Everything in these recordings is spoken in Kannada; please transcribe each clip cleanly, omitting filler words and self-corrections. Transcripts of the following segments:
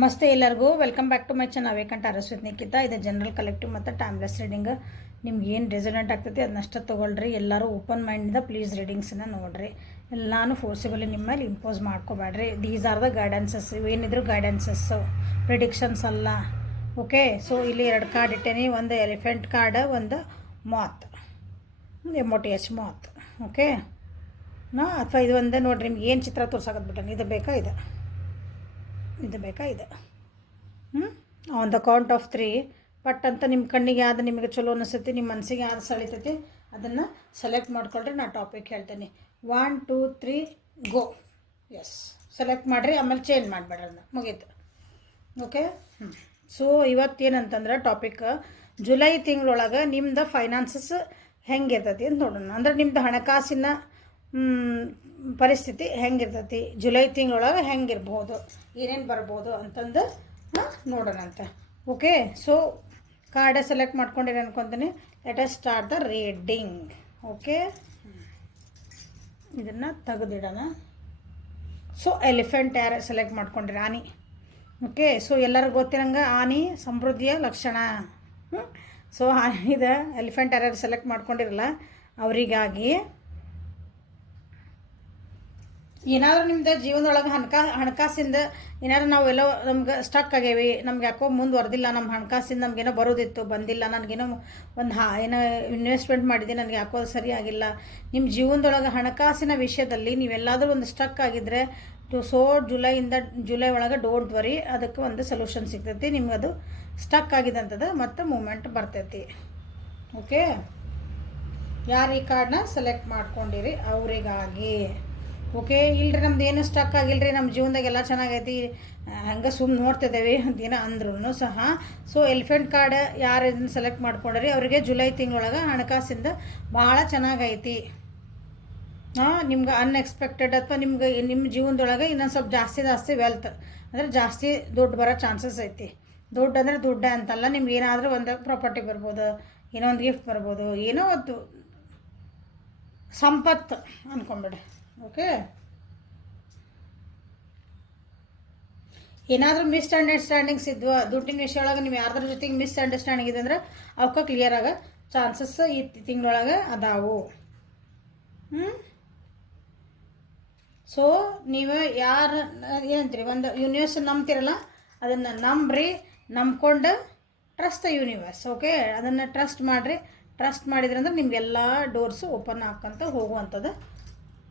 ನಮಸ್ತೆ ಎಲ್ಲರಿಗೂ welcome back to my channel ಅವೇಕಂಠ ಅರಸ್ವಿತ್ ನಿಖಿತಾ. ಇದು ಜನರಲ್ ಕಲೆಕ್ಟಿವ್ ಮತ್ತು ಟೈಮ್ಲೆಸ್ ರೀಡಿಂಗ್. ನಿಮ್ಗೆ ಏನು ರೆಸೊನೆಂಟ್ ಆಗ್ತೈತಿ ಅದನ್ನಷ್ಟು ತೊಗೊಳ್ರಿ. ಎಲ್ಲರೂ ಓಪನ್ ಮೈಂಡಿಂದ ಪ್ಲೀಸ್ ರೀಡಿಂಗ್ಸನ್ನು ನೋಡಿರಿ. ಎಲ್ಲಾನು ಫೋರ್ಸಿಬಲಿ ನಿಮ್ಮ ಮೇಲೆ ಇಂಪೋಸ್ ಮಾಡ್ಕೋಬೇಡ್ರಿ. These are the guidances. ಇವೇನಿದ್ರು ಗೈಡೆನ್ಸಸ್ಸು, ಪ್ರಿಡಿಕ್ಷನ್ಸ್ ಅಲ್ಲ. ಓಕೆ, ಸೊ ಇಲ್ಲಿ 2 ಕಾರ್ಡ್ ಇಟ್ಟೇನಿ. ಒಂದು ಎಲಿಫೆಂಟ್ ಕಾರ್ಡ್, ಒಂದು ಮಾತ್, MOTH ಮಾತ್. ಓಕೆ ಅಥವಾ ಇದು ಒಂದೇ ನೋಡಿರಿ. ನಿಮ್ಗೆ ಏನು ಚಿತ್ರ ತೋರ್ಸಕತ್ ಬಿಟ್ಟೆ, ಇದು ಬೇಕಾ ಇದು ಆನ್ ದ ಕೌಂಟ್ ಆಫ್ 3 ಪಟ್ ಅಂತ ನಿಮ್ಮ ಕಣ್ಣಿಗೆ ಯಾವ್ದು ನಿಮಗೆ ಚಲೋ ಅನಿಸ್ತೈತಿ, ನಿಮ್ಮ ಮನಸ್ಸಿಗೆ ಯಾವ್ದು ಸೆಳಿತೈತಿ ಅದನ್ನು ಸೆಲೆಕ್ಟ್ ಮಾಡ್ಕೊಳ್ರಿ. ನಾನು ಟಾಪಿಕ್ ಹೇಳ್ತೇನೆ. 1 2 3 ಗೋ. ಎಸ್, ಸೆಲೆಕ್ಟ್ ಮಾಡಿರಿ, ಆಮೇಲೆ ಚೇಂಜ್ ಮಾಡಿಬೇಡ್ರಿ, ಅದನ್ನ ಮುಗೀತು. ಓಕೆ. ಸೊ ಇವತ್ತೇನಂತಂದ್ರೆ ಟಾಪಿಕ್, ಜುಲೈ ತಿಂಗಳೊಳಗೆ ನಿಮ್ದು ಫೈನಾನ್ಸಸ್ ಹೆಂಗಿರ್ತೈತಿ ಅಂತ ನೋಡೋಣ. ಅಂದ್ರೆ ನಿಮ್ದು ಹಣಕಾಸಿನ ಪರಿಸ್ಥಿತಿ ಹೆಂಗಿರ್ತೈತಿ, ಜುಲೈ ತಿಂಗಳೊಳಗೆ ಹೆಂಗಿರ್ಬೋದು, ಏನೇನು ಬರ್ಬೋದು ಅಂತಂದು ನೋಡೋಣ ಅಂತ. ಓಕೆ, ಸೊ ಕಾರ್ಡ ಸೆಲೆಕ್ಟ್ ಮಾಡ್ಕೊಂಡಿರಿ ಅನ್ಕೊತೀನಿ. Let us start the reading. Okay, ಇದನ್ನು ತೆಗೆದಿಡೋಣ. ಸೊ ಎಲಿಫೆಂಟ್ ಯಾರು ಸೆಲೆಕ್ಟ್ ಮಾಡ್ಕೊಂಡಿರಿ? ಆನೆ. ಓಕೆ, ಸೊ ಎಲ್ಲರಿಗೂ ಗೊತ್ತಿರಂಗೆ ಆನೆ ಸಮೃದ್ಧಿಯ ಲಕ್ಷಣ. ಸೊ ಇದು ಎಲಿಫೆಂಟ್ ಯಾರ್ಯಾರು ಸೆಲೆಕ್ಟ್ ಮಾಡ್ಕೊಂಡಿರಲ್ಲ ಅವರಿಗಾಗಿ ಏನಾದರೂ ನಿಮ್ದು ಜೀವನದೊಳಗೆ ಹಣಕಾಸಿಂದ ಏನಾದ್ರು ನಾವೆಲ್ಲ ನಮ್ಗೆ ಸ್ಟಕ್ ಆಗೇವಿ, ನಮ್ಗೆ ಯಾಕೋ ಮುಂದುವರೆದಿಲ್ಲ, ನಮ್ಮ ಹಣಕಾಸಿಂದ ನಮಗೇನೋ ಬರೋದಿತ್ತು ಬಂದಿಲ್ಲ, ನನಗೇನೋ ಒಂದು ಏನೋ ಇನ್ವೆಸ್ಟ್ಮೆಂಟ್ ಮಾಡಿದ್ದೆ, ನನಗೆ ಯಾಕೋ ಸರಿ ಆಗಿಲ್ಲ. ನಿಮ್ಮ ಜೀವನದೊಳಗೆ ಹಣಕಾಸಿನ ವಿಷಯದಲ್ಲಿ ನೀವೆಲ್ಲಾದರೂ ಒಂದು ಸ್ಟಕ್ ಆಗಿದ್ದರೆ ಜುಲೈ ಒಳಗೆ ಡೋಂಟ್ ವರಿ, ಅದಕ್ಕೆ ಒಂದು ಸೊಲ್ಯೂಷನ್ ಸಿಗ್ತೈತಿ. ನಿಮ್ಗೆ ಅದು ಸ್ಟಕ್ ಆಗಿದೆ ಅಂತದ ಮತ್ತು ಮೂಮೆಂಟ್ ಬರ್ತೈತಿ. ಓಕೆ, ಯಾರು ಈ ಕಾರ್ಡನ್ನ ಸೆಲೆಕ್ಟ್ ಮಾಡ್ಕೊಂಡಿರಿ ಅವರಿಗಾಗಿ. ಓಕೆ, ಇಲ್ಲರಿ ನಮ್ದು ಏನು ಸ್ಟಕ್ ಆಗಿಲ್ಲರಿ, ನಮ್ಮ ಜೀವನದಾಗ ಎಲ್ಲ ಚೆನ್ನಾಗೈತಿ, ಹಂಗೆ ಸುಮ್ಮನೆ ನೋಡ್ತಿದ್ದೇವೆ ಅಂತೇನೋ ಅಂದ್ರೂ ಸಹ. ಸೊ ಎಲಿಫೆಂಟ್ ಕಾರ್ಡ್ ಯಾರು ಇದನ್ನು ಸೆಲೆಕ್ಟ್ ಮಾಡ್ಕೊಂಡ್ರಿ ಅವರಿಗೆ ಜುಲೈ ತಿಂಗಳೊಳಗೆ ಹಣಕಾಸಿಂದ ಭಾಳ ಚೆನ್ನಾಗೈತಿ. ನಿಮ್ಗೆ ಅನ್ಎಕ್ಸ್ಪೆಕ್ಟೆಡ್ ಅಥವಾ ನಿಮ್ಗೆ ನಿಮ್ಮ ಜೀವನದೊಳಗೆ ಇನ್ನೊಂದು ಸ್ವಲ್ಪ ಜಾಸ್ತಿ ವೆಲ್ತ್ ಅಂದರೆ ಜಾಸ್ತಿ ದುಡ್ಡು ಬರೋ ಚಾನ್ಸಸ್ ಐತಿ. ದುಡ್ಡು ಅಂದರೆ ದುಡ್ಡು ಅಂತಲ್ಲ, ನಿಮ್ಗೆ ಏನಾದರೂ ಒಂದು ಪ್ರಾಪರ್ಟಿ ಬರ್ಬೋದು, ಏನೋ ಒಂದು ಗಿಫ್ಟ್ ಬರ್ಬೋದು, ಏನೋ ಒಂದು ಸಂಪತ್ತು ಅಂದ್ಕೊಂಬಿಡಿ. ಓಕೆ, ಏನಾದರೂ ಮಿಸ್ಅಂಡರ್ಸ್ಟ್ಯಾಂಡಿಂಗ್ಸ್ ಇದ್ವು ದುಡ್ಡಿನ ವಿಷಯ ಒಳಗೆ, ನೀವು ಯಾರ್ದ್ರ ಜೊತೆಗೆ ಮಿಸ್ಅಂಡರ್ಸ್ಟ್ಯಾಂಡಿಂಗ್ ಇದೆ ಅಂದ್ರೆ ಅವಕ್ಕೆ ಕ್ಲಿಯರ್ ಆಗ ಚಾನ್ಸಸ್ ಈ ತಿಂಗಳೊಳಗೆ ಅದಾವು. ಸೊ ನೀವು ಯಾರು ಏನಂತೀರಿ, ಒಂದು ಯೂನಿವರ್ಸ್ ನಂಬ್ತಿರಲ್ಲ ಅದನ್ನು ನಂಬ್ರಿ, ನಂಬ್ಕೊಂಡು ಟ್ರಸ್ಟ್ ದ ಯೂನಿವರ್ಸ್. ಓಕೆ, ಅದನ್ನು ಟ್ರಸ್ಟ್ ಮಾಡಿರಿ. ಟ್ರಸ್ಟ್ ಮಾಡಿದ್ರಿ ಅಂದ್ರೆ ನಿಮಗೆಲ್ಲ ಡೋರ್ಸು ಓಪನ್ ಹಾಕಂತ ಹೋಗುವಂಥದ್ದು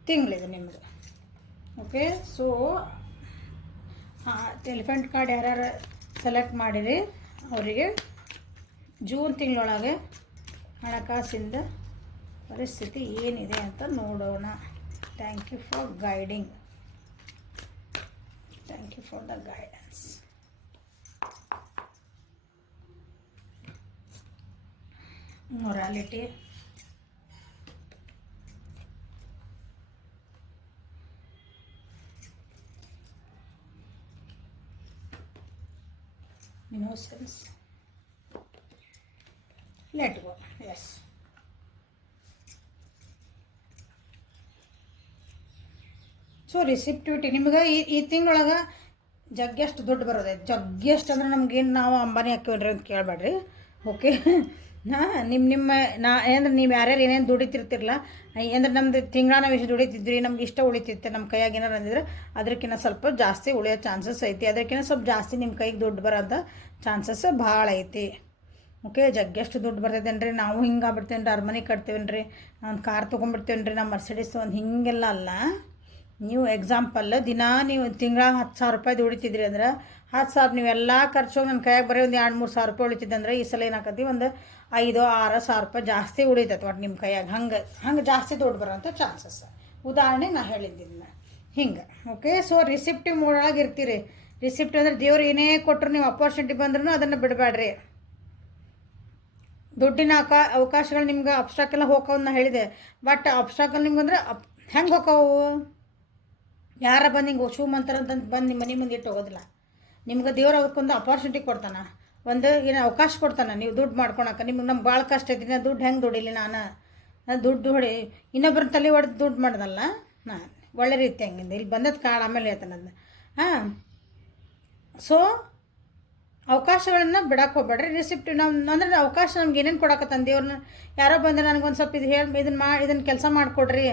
ತಿಂಗಳಿದೆ ನಿಮ್ಮದು. ಓಕೆ, ಸೊ ಎಲಿಫೆಂಟ್ ಕಾರ್ಡ್ ಯಾರ್ಯಾರು ಸೆಲೆಕ್ಟ್ ಮಾಡಿರಿ ಅವರಿಗೆ ಜೂನ್ ತಿಂಗಳೊಳಗೆ ಹಣಕಾಸಿಂದ ಪರಿಸ್ಥಿತಿ ಏನಿದೆ ಅಂತ ನೋಡೋಣ. Thank you for guiding. Thank you for the guidance. Morality, innocence, let go. Yes, so receptivity ನಿಮ್ಗೆ ಈ ತಿಂಗಳೊಳಗೆ ಜಗ್ಗೆಷ್ಟು ದುಡ್ಡು ಬರೋದೈತೆ. ಜಗ್ಗೆಷ್ಟು ಅಂದ್ರೆ ನಮ್ಗೇನು ನಾವು ಅಂಬಾನಿ ಹಾಕಿವ್ರಿ ಅಂತ ಕೇಳಬೇಡ್ರಿ. ಓಕೆ, ಏನಂದ್ರೆ ನೀವು ಯಾರ್ಯಾರು ಏನೇನು ದುಡಿತಿರ್ತಿರಲ್ಲ, ಅಂದ್ರೆ ನಮ್ದು ತಿಂಗಳಾನ ವಿಷಯ ದುಡಿತಿದ್ರಿ, ನಮ್ಗೆ ಇಷ್ಟ ಉಳಿತಿತ್ತು, ನಮ್ಮ ಕೈಯಾಗ ಏನಾರು ಅಂದಿದ್ರೆ ಅದಕ್ಕಿಂತ ಸ್ವಲ್ಪ ಜಾಸ್ತಿ ಉಳಿಯೋ ಚಾನ್ಸಸ್ ಐತಿ. ಅದಕ್ಕಿಂತ ಸ್ವಲ್ಪ ಜಾಸ್ತಿ ನಿಮ್ಮ ಕೈಗೆ ದುಡ್ಡು ಬರೋಂಥ ಚಾನ್ಸಸ್ ಭಾಳ ಐತಿ. ಓಕೆ, ಜಗ್ಗೆಷ್ಟು ದುಡ್ಡು ಬರ್ತೈತೇನ್ರಿ, ನಾವು ಹಿಂಗೆ ಆಗ್ಬಿಡ್ತೇನೆ ರೀ, ಅರಮನೆ ಕಟ್ತೇವೇನ್ರಿ, ಒಂದು ಕಾರ್ ತೊಗೊಂಡ್ಬಿಡ್ತೇವೆ ನಮ್ಮ ಮರ್ಸಿಡೀಸ್ ಒಂದು ಹಿಂಗೆಲ್ಲ ಅಲ್ಲ. ನೀವು ಎಕ್ಸಾಂಪಲ್ ನೀವು ತಿಂಗಳ 10,000 ರೂಪಾಯಿ ದುಡಿತಿದ್ರಿ ಅಂದ್ರೆ 10,000 ನೀವೆಲ್ಲ ಖರ್ಚು ನನ್ನ ಕೈಯಾಗ ಬರೀ ಒಂದು 2-3 ಸಾವಿರ ರೂಪಾಯಿ ಉಳಿತಿದ್ದಂದ್ರೆ ಈ ಸಲ ಏನಾಕತಿ ಒಂದು 5-6 ಸಾವಿರ ರೂಪಾಯಿ ಜಾಸ್ತಿ ಉಳಿತೈತೆ ಒಟ್ಟು ನಿಮ್ಮ ಕೈಯಾಗ. ಹಂಗೆ ಜಾಸ್ತಿ ದುಡ್ಡು ಬರೋಂಥ ಚಾನ್ಸಸ್. ಉದಾಹರಣೆ ನಾ ಹೇಳಿದ್ದೀನಿ ಹಿಂಗೆ. ಓಕೆ, ಸೊ ರಿಸಿಪ್ಟಿವ್ ಮೋಡೊಳಗೆ ಇರ್ತೀರಿ. ರಿಸಿಪ್ಟ್ ಅಂದರೆ ದೇವ್ರು ಏನೇ ಕೊಟ್ಟರು ನೀವು ಅಪಾರ್ಚುನಿಟಿ ಬಂದ್ರೂ ಅದನ್ನು ಬಿಡಬೇಡ್ರಿ. ದುಡ್ಡಿನ ಅವಕಾಶಗಳು ನಿಮ್ಗೆ ಅಬ್ಸ್ಟ್ರಾಕೆಲ್ಲ ಹೋಗೋವನ್ನ ಹೇಳಿದೆ. ಬಟ್ ಅಬ್ಸ್ಟ್ರಾಕಲ್ ನಿಮ್ಗೆ ಅಂದ್ರೆ ಹೆಂಗೆ ಹೋಗೋವು, ಯಾರ ಬಂದು ಹಿಂಗೆ ಶೂ ಅಂತಂದು ಬಂದು ನಿಮ್ಮ ಮನೆ ಮುಂದೆ ಇಟ್ಟು ಹೋಗೋದಿಲ್ಲ. ನಿಮ್ಗೆ ದೇವ್ರು ಅದಕ್ಕೊಂದು ಅಪಾರ್ಚುನಿಟಿ ಕೊಡ್ತಾನೆ, ಒಂದು ಏನೋ ಅವಕಾಶ ಕೊಡ್ತಾನೆ ನೀವು ದುಡ್ಡು ಮಾಡ್ಕೊಳಕ್ಕೆ. ನಿಮ್ಗೆ ನಮ್ಗೆ ಭಾಳ ಕಷ್ಟ ಐತಿ, ನಾನು ದುಡ್ಡು ಹೆಂಗೆ ದುಡಿಲಿ, ನಾನು ದುಡ್ಡು ಇನ್ನೊಬ್ಬರ ತಲೆ ಹೊಡೆದು ದುಡ್ಡು ಮಾಡೋದಲ್ಲ. ಒಳ್ಳೆ ರೀತಿ ಹಂಗಿಂದ ಇಲ್ಲಿ ಬಂದದ್ದು ಕಾಳು ಆಮೇಲೆ ಹೇಳ್ತಾನೆ ಅದನ್ನ. ಸೊ ಅವಕಾಶಗಳನ್ನು ಬಿಡಕ್ಕೆ ಹೋಗ್ಬೇಡ್ರಿ. ರಿಸಿಪ್ಟಿವ್ ನಮ್ಮ ಅಂದರೆ ಅವಕಾಶ ನಮ್ಗೆ ಏನೇನು ಕೊಡಕತ್ತಂದು ದೇವ್ರನ್ನ ಯಾರೋ ಬಂದರೆ ನನಗೊಂದು ಸ್ವಲ್ಪ ಇದು ಹೇಳಿ ಇದನ್ನು ಕೆಲಸ ಮಾಡಿಕೊಡ್ರಿ,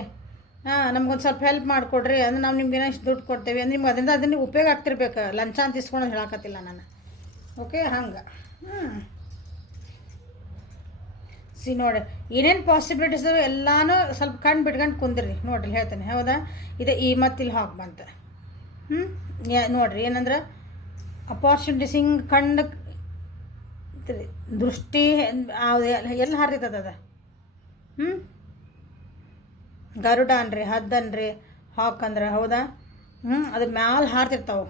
ನಮ್ಗೊಂದು ಸ್ವಲ್ಪ ಹೆಲ್ಪ್ ಮಾಡಿಕೊಡ್ರಿ ಅಂದ್ರೆ ನಾವು ನಿಮ್ಗೆ ಏನಷ್ಟು ದುಡ್ಡು ಕೊಡ್ತೇವೆ ಅಂದ್ರೆ ನಿಮ್ಗೆ ಅದನ್ನು ಉಪಯೋಗ ಆಗ್ತಿರ್ಬೇಕು. ಲಂಚ ಅಂತ ಇಸ್ಕೊಂಡು ಹೇಳಕತ್ತಿಲ್ಲ ನಾನು. ಓಕೆ, ಹಂಗೆ ನೋಡಿ ಏನೇನು ಪಾಸಿಬಿಲಿಟೀಸ್ ಎಲ್ಲನೂ ಸ್ವಲ್ಪ ಕಣ್ಣು ಬಿಟ್ಕೊಂಡು ಕುಂದ್ರಿ. ನೋಡ್ರಿ ಹೇಳ್ತೇನೆ, ಹೌದಾ? ಇದು ಈ ಮತ್ತು ಇಲ್ಲಿ ಹಾಕಿ ಬಂತು. ನೋಡ್ರಿ ಏನಂದ್ರೆ ಅಪಾರ್ಚುನಿಟೀಸ್ ಹಿಂಗೆ ಕಂಡು ದೃಷ್ಟಿ ಎಲ್ಲಿ ಹಾರಿತದ ಅದು. ಗರುಡ ಅನ್ರಿ, ಹದ್ದನ್ರಿ, ಹಾಕಂದ್ರೆ ಹೌದಾ? ಅದ್ರ ಮ್ಯಾಲೆ ಹಾರ್ತಿರ್ತಾವೆ.